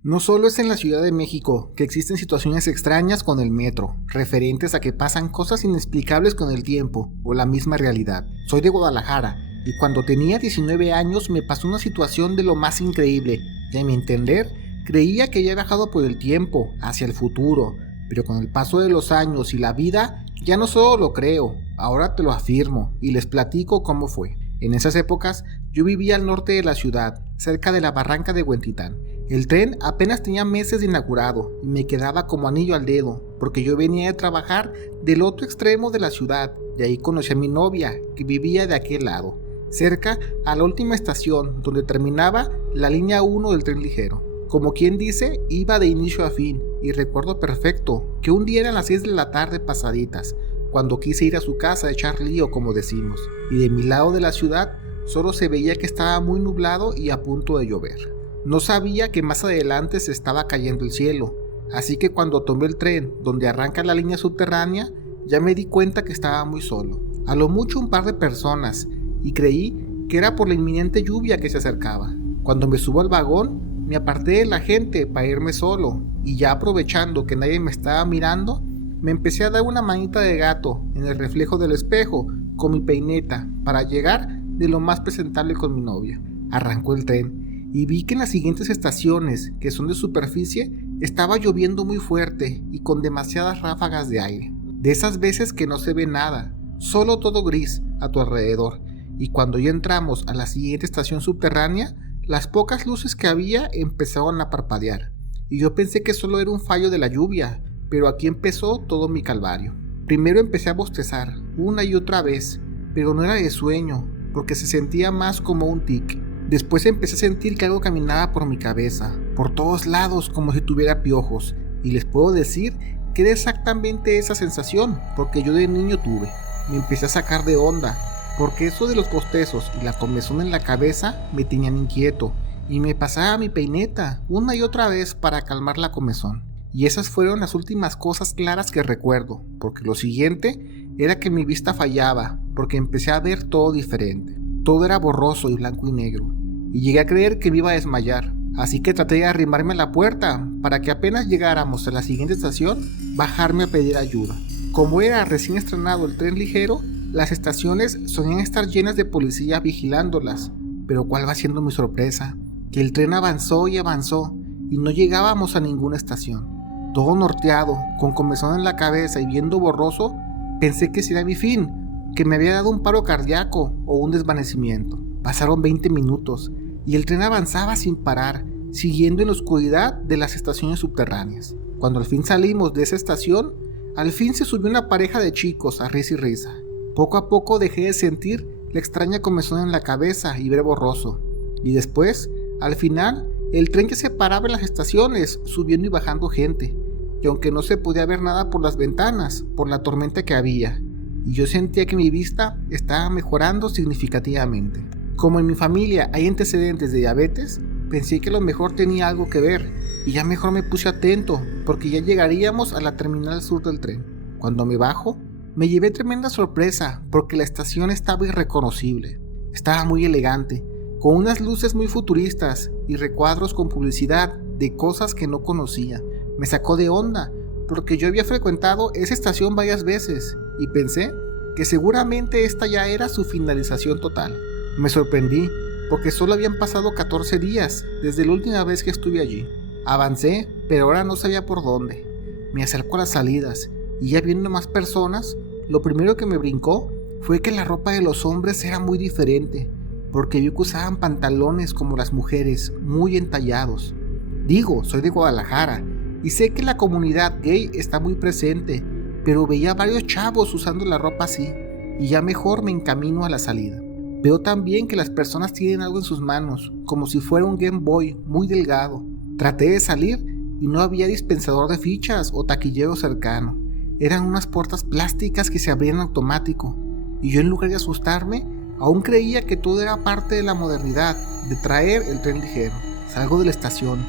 No solo es en la Ciudad de México que existen situaciones extrañas con el metro, referentes a que pasan cosas inexplicables con el tiempo o la misma realidad. Soy de Guadalajara y cuando tenía 19 años me pasó una situación de lo más increíble. Y a mi entender, creía que había viajado por el tiempo, hacia el futuro, pero con el paso de los años y la vida, ya no solo lo creo, ahora te lo afirmo y les platico cómo fue. En esas épocas, yo vivía al norte de la ciudad, cerca de la barranca de Huentitán. El tren apenas tenía meses de inaugurado y me quedaba como anillo al dedo, porque yo venía de trabajar del otro extremo de la ciudad y ahí conocí a mi novia, que vivía de aquel lado, cerca a la última estación donde terminaba la línea 1 del tren ligero. Como quien dice, iba de inicio a fin y recuerdo perfecto que un día eran las 6 de la tarde pasaditas, cuando quise ir a su casa a echar lío, como decimos, y de mi lado de la ciudad solo se veía que estaba muy nublado y a punto de llover. No sabía que más adelante se estaba cayendo el cielo, así que cuando tomé el tren donde arranca la línea subterránea, ya me di cuenta que estaba muy solo. A lo mucho un par de personas, y creí que era por la inminente lluvia que se acercaba. Cuando me subo al vagón, me aparté de la gente para irme solo, y ya aprovechando que nadie me estaba mirando, me empecé a dar una manita de gato en el reflejo del espejo con mi peineta para llegar de lo más presentable con mi novia. Arrancó el tren y vi que en las siguientes estaciones, que son de superficie, estaba lloviendo muy fuerte y con demasiadas ráfagas de aire. De esas veces que no se ve nada, solo todo gris a tu alrededor. Y cuando ya entramos a la siguiente estación subterránea, las pocas luces que había empezaron a parpadear. Y yo pensé que solo era un fallo de la lluvia, pero aquí empezó todo mi calvario. Primero empecé a bostezar, una y otra vez, pero no era de sueño, porque se sentía más como un tic. Después empecé a sentir que algo caminaba por mi cabeza, por todos lados como si tuviera piojos, y les puedo decir que era exactamente esa sensación, porque yo de niño tuve. Me empecé a sacar de onda, porque eso de los bostezos y la comezón en la cabeza me tenían inquieto, y me pasaba mi peineta una y otra vez para calmar la comezón. Y esas fueron las últimas cosas claras que recuerdo, porque lo siguiente era que mi vista fallaba, porque empecé a ver todo diferente. Todo era borroso y blanco y negro, y llegué a creer que me iba a desmayar, así que traté de arrimarme a la puerta para que apenas llegáramos a la siguiente estación, bajarme a pedir ayuda. Como era recién estrenado el tren ligero, las estaciones solían estar llenas de policía vigilándolas, pero ¿cuál va siendo mi sorpresa? Que el tren avanzó y avanzó, y no llegábamos a ninguna estación. Todo norteado, con comezón en la cabeza y viendo borroso, pensé que sería mi fin, que me había dado un paro cardíaco o un desvanecimiento. Pasaron 20 minutos y el tren avanzaba sin parar, siguiendo en la oscuridad de las estaciones subterráneas. Cuando al fin salimos de esa estación, al fin se subió una pareja de chicos a risa y risa. Poco a poco dejé de sentir la extraña comezón en la cabeza y ver borroso. Y después, al final, el tren que se paraba en las estaciones, subiendo y bajando gente. Y aunque no se podía ver nada por las ventanas, por la tormenta que había, y yo sentía que mi vista estaba mejorando significativamente. Como en mi familia hay antecedentes de diabetes, pensé que a lo mejor tenía algo que ver, y ya mejor me puse atento, porque ya llegaríamos a la terminal sur del tren. Cuando me bajo, me llevé tremenda sorpresa, porque la estación estaba irreconocible. Estaba muy elegante, con unas luces muy futuristas y recuadros con publicidad de cosas que no conocía. Me sacó de onda, porque yo había frecuentado esa estación varias veces y pensé que seguramente esta ya era su finalización total. Me sorprendí, porque solo habían pasado 14 días desde la última vez que estuve allí. Avancé, pero ahora no sabía por dónde. Me acerco a las salidas y ya viendo más personas, lo primero que me brincó fue que la ropa de los hombres era muy diferente, porque vi que usaban pantalones como las mujeres, muy entallados. Digo, soy de Guadalajara y sé que la comunidad gay está muy presente, pero veía varios chavos usando la ropa así, y ya mejor me encamino a la salida. Veo también que las personas tienen algo en sus manos, como si fuera un Game Boy muy delgado. Traté de salir y no había dispensador de fichas o taquillero cercano. Eran unas puertas plásticas que se abrían automático, y yo en lugar de asustarme, aún creía que todo era parte de la modernidad, de traer el tren ligero. Salgo de la estación,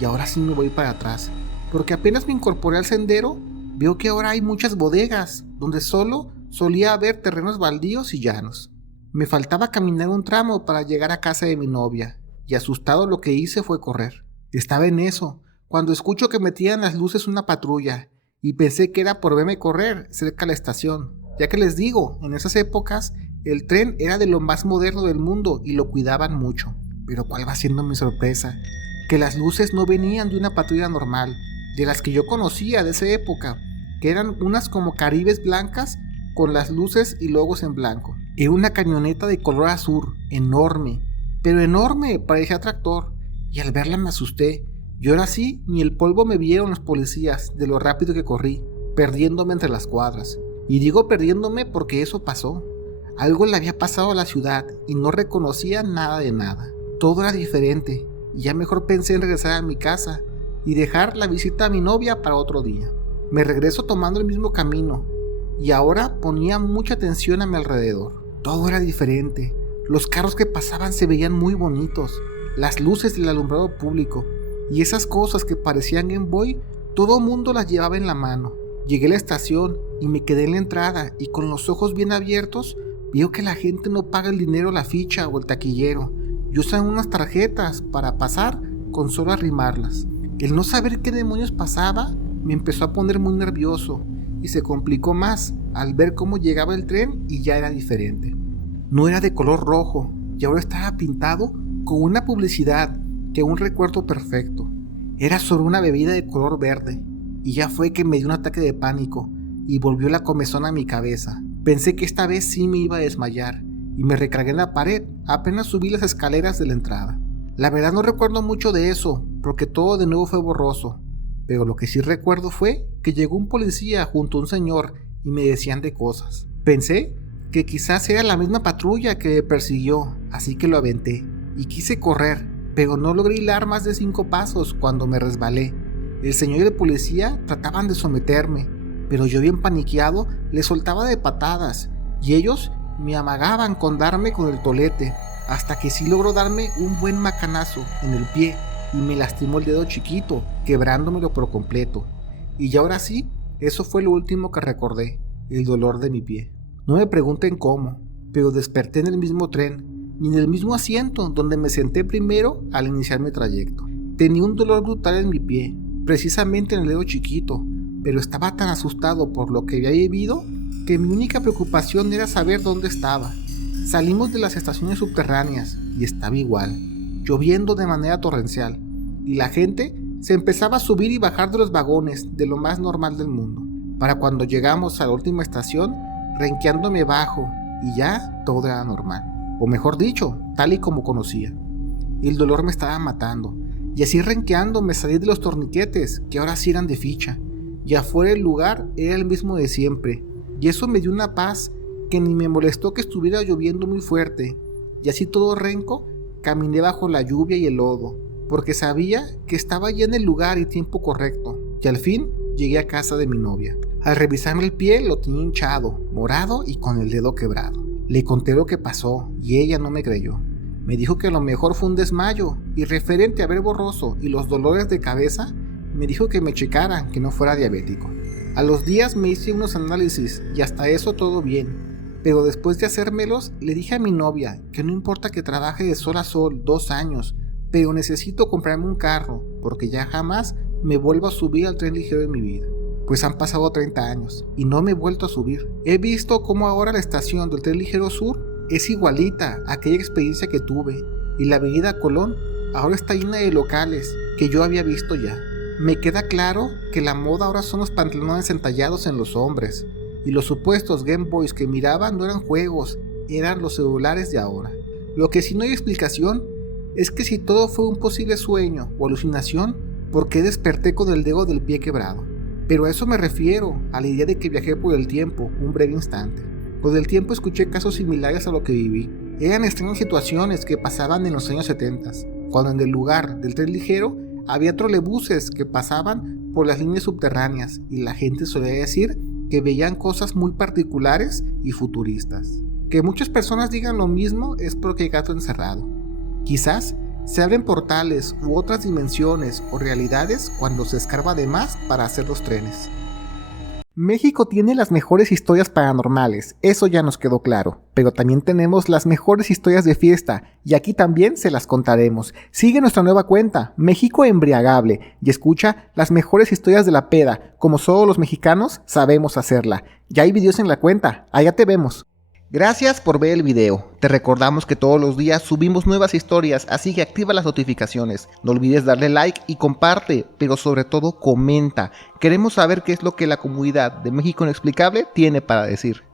y ahora sí me voy para atrás, porque apenas me incorporé al sendero, veo que ahora hay muchas bodegas, donde solo solía haber terrenos baldíos y llanos. Me faltaba caminar un tramo para llegar a casa de mi novia, y asustado lo que hice fue correr. Estaba en eso, cuando escucho que metían las luces una patrulla, y pensé que era por verme correr cerca de la estación, ya que les digo, en esas épocas, el tren era de lo más moderno del mundo y lo cuidaban mucho. Pero ¿cuál va siendo mi sorpresa? Que las luces no venían de una patrulla normal, de las que yo conocía de esa época, que eran unas como caribes blancas con las luces y logos en blanco. Era una camioneta de color azul, enorme, pero enorme, parecía tractor, y al verla me asusté, y ahora sí, ni el polvo me vieron los policías de lo rápido que corrí, perdiéndome entre las cuadras. Y digo perdiéndome porque eso pasó. Algo le había pasado a la ciudad y no reconocía nada de nada. Todo era diferente, y ya mejor pensé en regresar a mi casa y dejar la visita a mi novia para otro día. Me regreso tomando el mismo camino, y ahora ponía mucha atención a mi alrededor. Todo era diferente. Los carros que pasaban se veían muy bonitos, las luces del alumbrado público, y esas cosas que parecían Game Boy, todo mundo las llevaba en la mano. Llegué a la estación y me quedé en la entrada, y con los ojos bien abiertos veo que la gente no paga el dinero, la ficha o el taquillero, y usan unas tarjetas para pasar con solo arrimarlas. El no saber qué demonios pasaba me empezó a poner muy nervioso, y se complicó más al ver cómo llegaba el tren y ya era diferente. No era de color rojo, y ahora estaba pintado con una publicidad que aún recuerdo perfecto. Era sobre una bebida de color verde, y ya fue que me dio un ataque de pánico y volvió la comezón a mi cabeza. Pensé que esta vez sí me iba a desmayar, y me recargué en la pared apenas subí las escaleras de la entrada. La verdad no recuerdo mucho de eso, porque todo de nuevo fue borroso, pero lo que sí recuerdo fue que llegó un policía junto a un señor y me decían de cosas. Pensé que quizás era la misma patrulla que me persiguió, así que lo aventé y quise correr, pero no logré hilar más de 5 pasos cuando me resbalé. El señor y el policía trataban de someterme, pero yo bien paniqueado les soltaba de patadas y ellos me amagaban con darme con el tolete, hasta que sí logró darme un buen macanazo en el pie y me lastimó el dedo chiquito, quebrándomelo por completo. Y ya ahora sí, eso fue lo último que recordé, el dolor de mi pie. No me pregunten cómo, pero desperté en el mismo tren y en el mismo asiento donde me senté primero al iniciar mi trayecto. Tenía un dolor brutal en mi pie, precisamente en el dedo chiquito, pero estaba tan asustado por lo que había vivido que mi única preocupación era saber dónde estaba. Salimos de las estaciones subterráneas y estaba igual, lloviendo de manera torrencial, y la gente se empezaba a subir y bajar de los vagones de lo más normal del mundo, para cuando llegamos a la última estación, renqueándome bajo, y ya todo era normal, o mejor dicho, tal y como conocía. El dolor me estaba matando, y así renqueando me salí de los torniquetes, que ahora sí eran de ficha, y afuera el lugar era el mismo de siempre, y eso me dio una paz que ni me molestó que estuviera lloviendo muy fuerte, y así todo renco, caminé bajo la lluvia y el lodo, porque sabía que estaba ya en el lugar y tiempo correcto, y al fin llegué a casa de mi novia. Al revisarme el pie lo tenía hinchado, morado y con el dedo quebrado. Le conté lo que pasó y ella no me creyó. Me dijo que a lo mejor fue un desmayo, y referente a ver borroso y los dolores de cabeza, me dijo que me checaran que no fuera diabético. A los días me hice unos análisis y hasta eso todo bien, pero después de hacérmelos le dije a mi novia que no importa que trabaje de sol a sol 2 años, pero necesito comprarme un carro porque ya jamás me vuelvo a subir al tren ligero de mi vida. Pues han pasado 30 años y no me he vuelto a subir. He visto cómo ahora la estación del tren ligero sur es igualita a aquella experiencia que tuve, y la avenida Colón ahora está llena de locales que yo había visto ya. Me queda claro que la moda ahora son los pantalones entallados en los hombres, y los supuestos Game Boys que miraba no eran juegos, eran los celulares de ahora. Lo que sí no hay explicación es que si todo fue un posible sueño o alucinación, ¿por qué desperté con el dedo del pie quebrado? Pero a eso me refiero, a la idea de que viajé por el tiempo, un breve instante. Por el tiempo escuché casos similares a lo que viví. Eran extrañas situaciones que pasaban en los años 70, cuando en el lugar del tren ligero había trolebuses que pasaban por las líneas subterráneas y la gente solía decir que veían cosas muy particulares y futuristas. Que muchas personas digan lo mismo es porque hay gato encerrado. Quizás se abren portales u otras dimensiones o realidades cuando se escarba de más para hacer los trenes. México tiene las mejores historias paranormales, eso ya nos quedó claro, pero también tenemos las mejores historias de fiesta y aquí también se las contaremos. Sigue nuestra nueva cuenta, México Embriagable, y escucha las mejores historias de la peda, como solo los mexicanos sabemos hacerla. Ya hay videos en la cuenta, allá te vemos. Gracias por ver el video. Te recordamos que todos los días subimos nuevas historias, así que activa las notificaciones. No olvides darle like y comparte, pero sobre todo comenta. Queremos saber qué es lo que la comunidad de México Inexplicable tiene para decir.